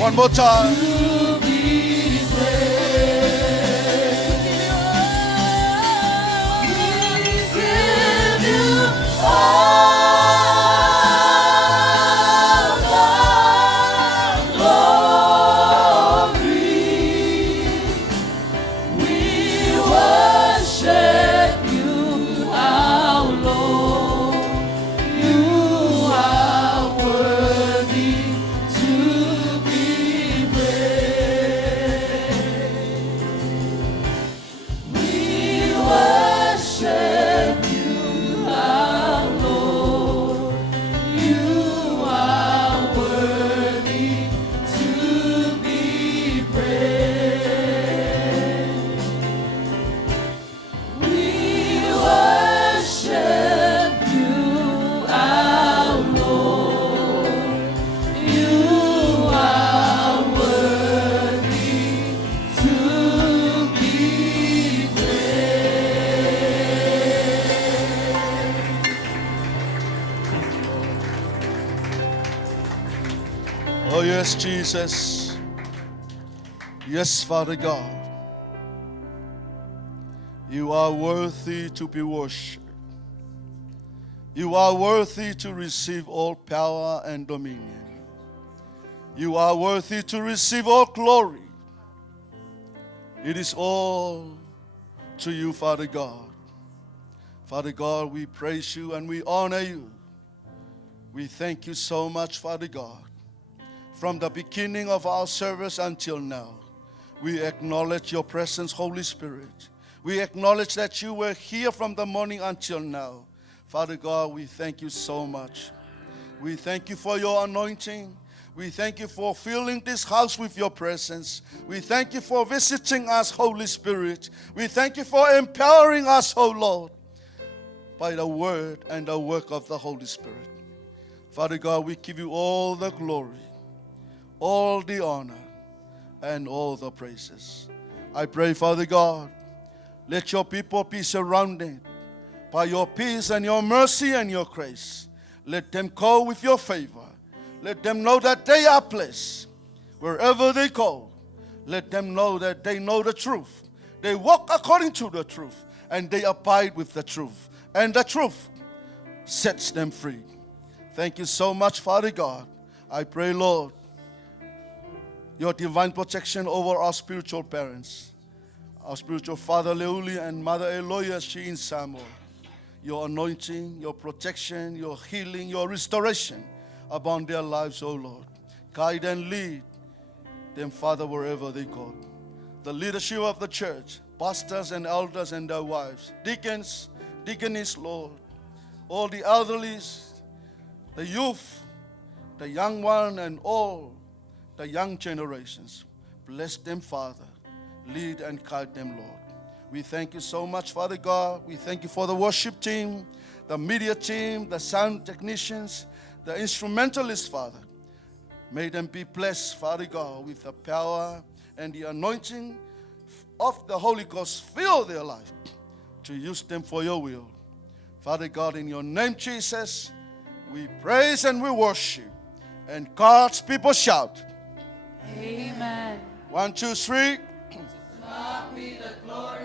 One more time. Oh, yes, Jesus. Yes, Father God. You are worthy to be worshipped. You are worthy to receive all power and dominion. You are worthy to receive all glory. It is all to you, Father God. Father God, we praise you and we honor you. We thank you so much, Father God. From the beginning of our service until now, we acknowledge your presence, Holy Spirit. We acknowledge that you were here from the morning until now. Father God, we thank you so much. We thank you for your anointing. We thank you for filling this house with your presence. We thank you for visiting us, Holy Spirit. We thank you for empowering us, oh Lord, by the word and the work of the Holy Spirit. Father God, we give you all the glory, all the honor, and all the praises. I pray, Father God, let your people be surrounded by your peace and your mercy and your grace. Let them go with your favor. Let them know that they are blessed wherever they go. Let them know that they know the truth. They walk according to the truth, and they abide with the truth. And the truth sets them free. Thank you so much, Father God. I pray, Lord, your divine protection over our spiritual parents, our spiritual father Leuli and mother Eloia, she in Samuel. Your anointing, your protection, your healing, your restoration upon their lives, oh Lord. Guide and lead them, Father, wherever they go. The leadership of the church, pastors and elders and their wives, deacons, deaconess, Lord, all the elderlies, the youth, the young one, and all the young generations. Bless them, Father. Lead and guide them, Lord. We thank you so much, Father God. We thank you for the worship team, the media team, the sound technicians, the instrumentalists, Father. May them be blessed, Father God, with the power and the anointing of the Holy Ghost. Fill their life to use them for your will. Father God, in your name, Jesus, we praise and we worship. And God's people shout, Amen. 1, 2, 3. God be the glory.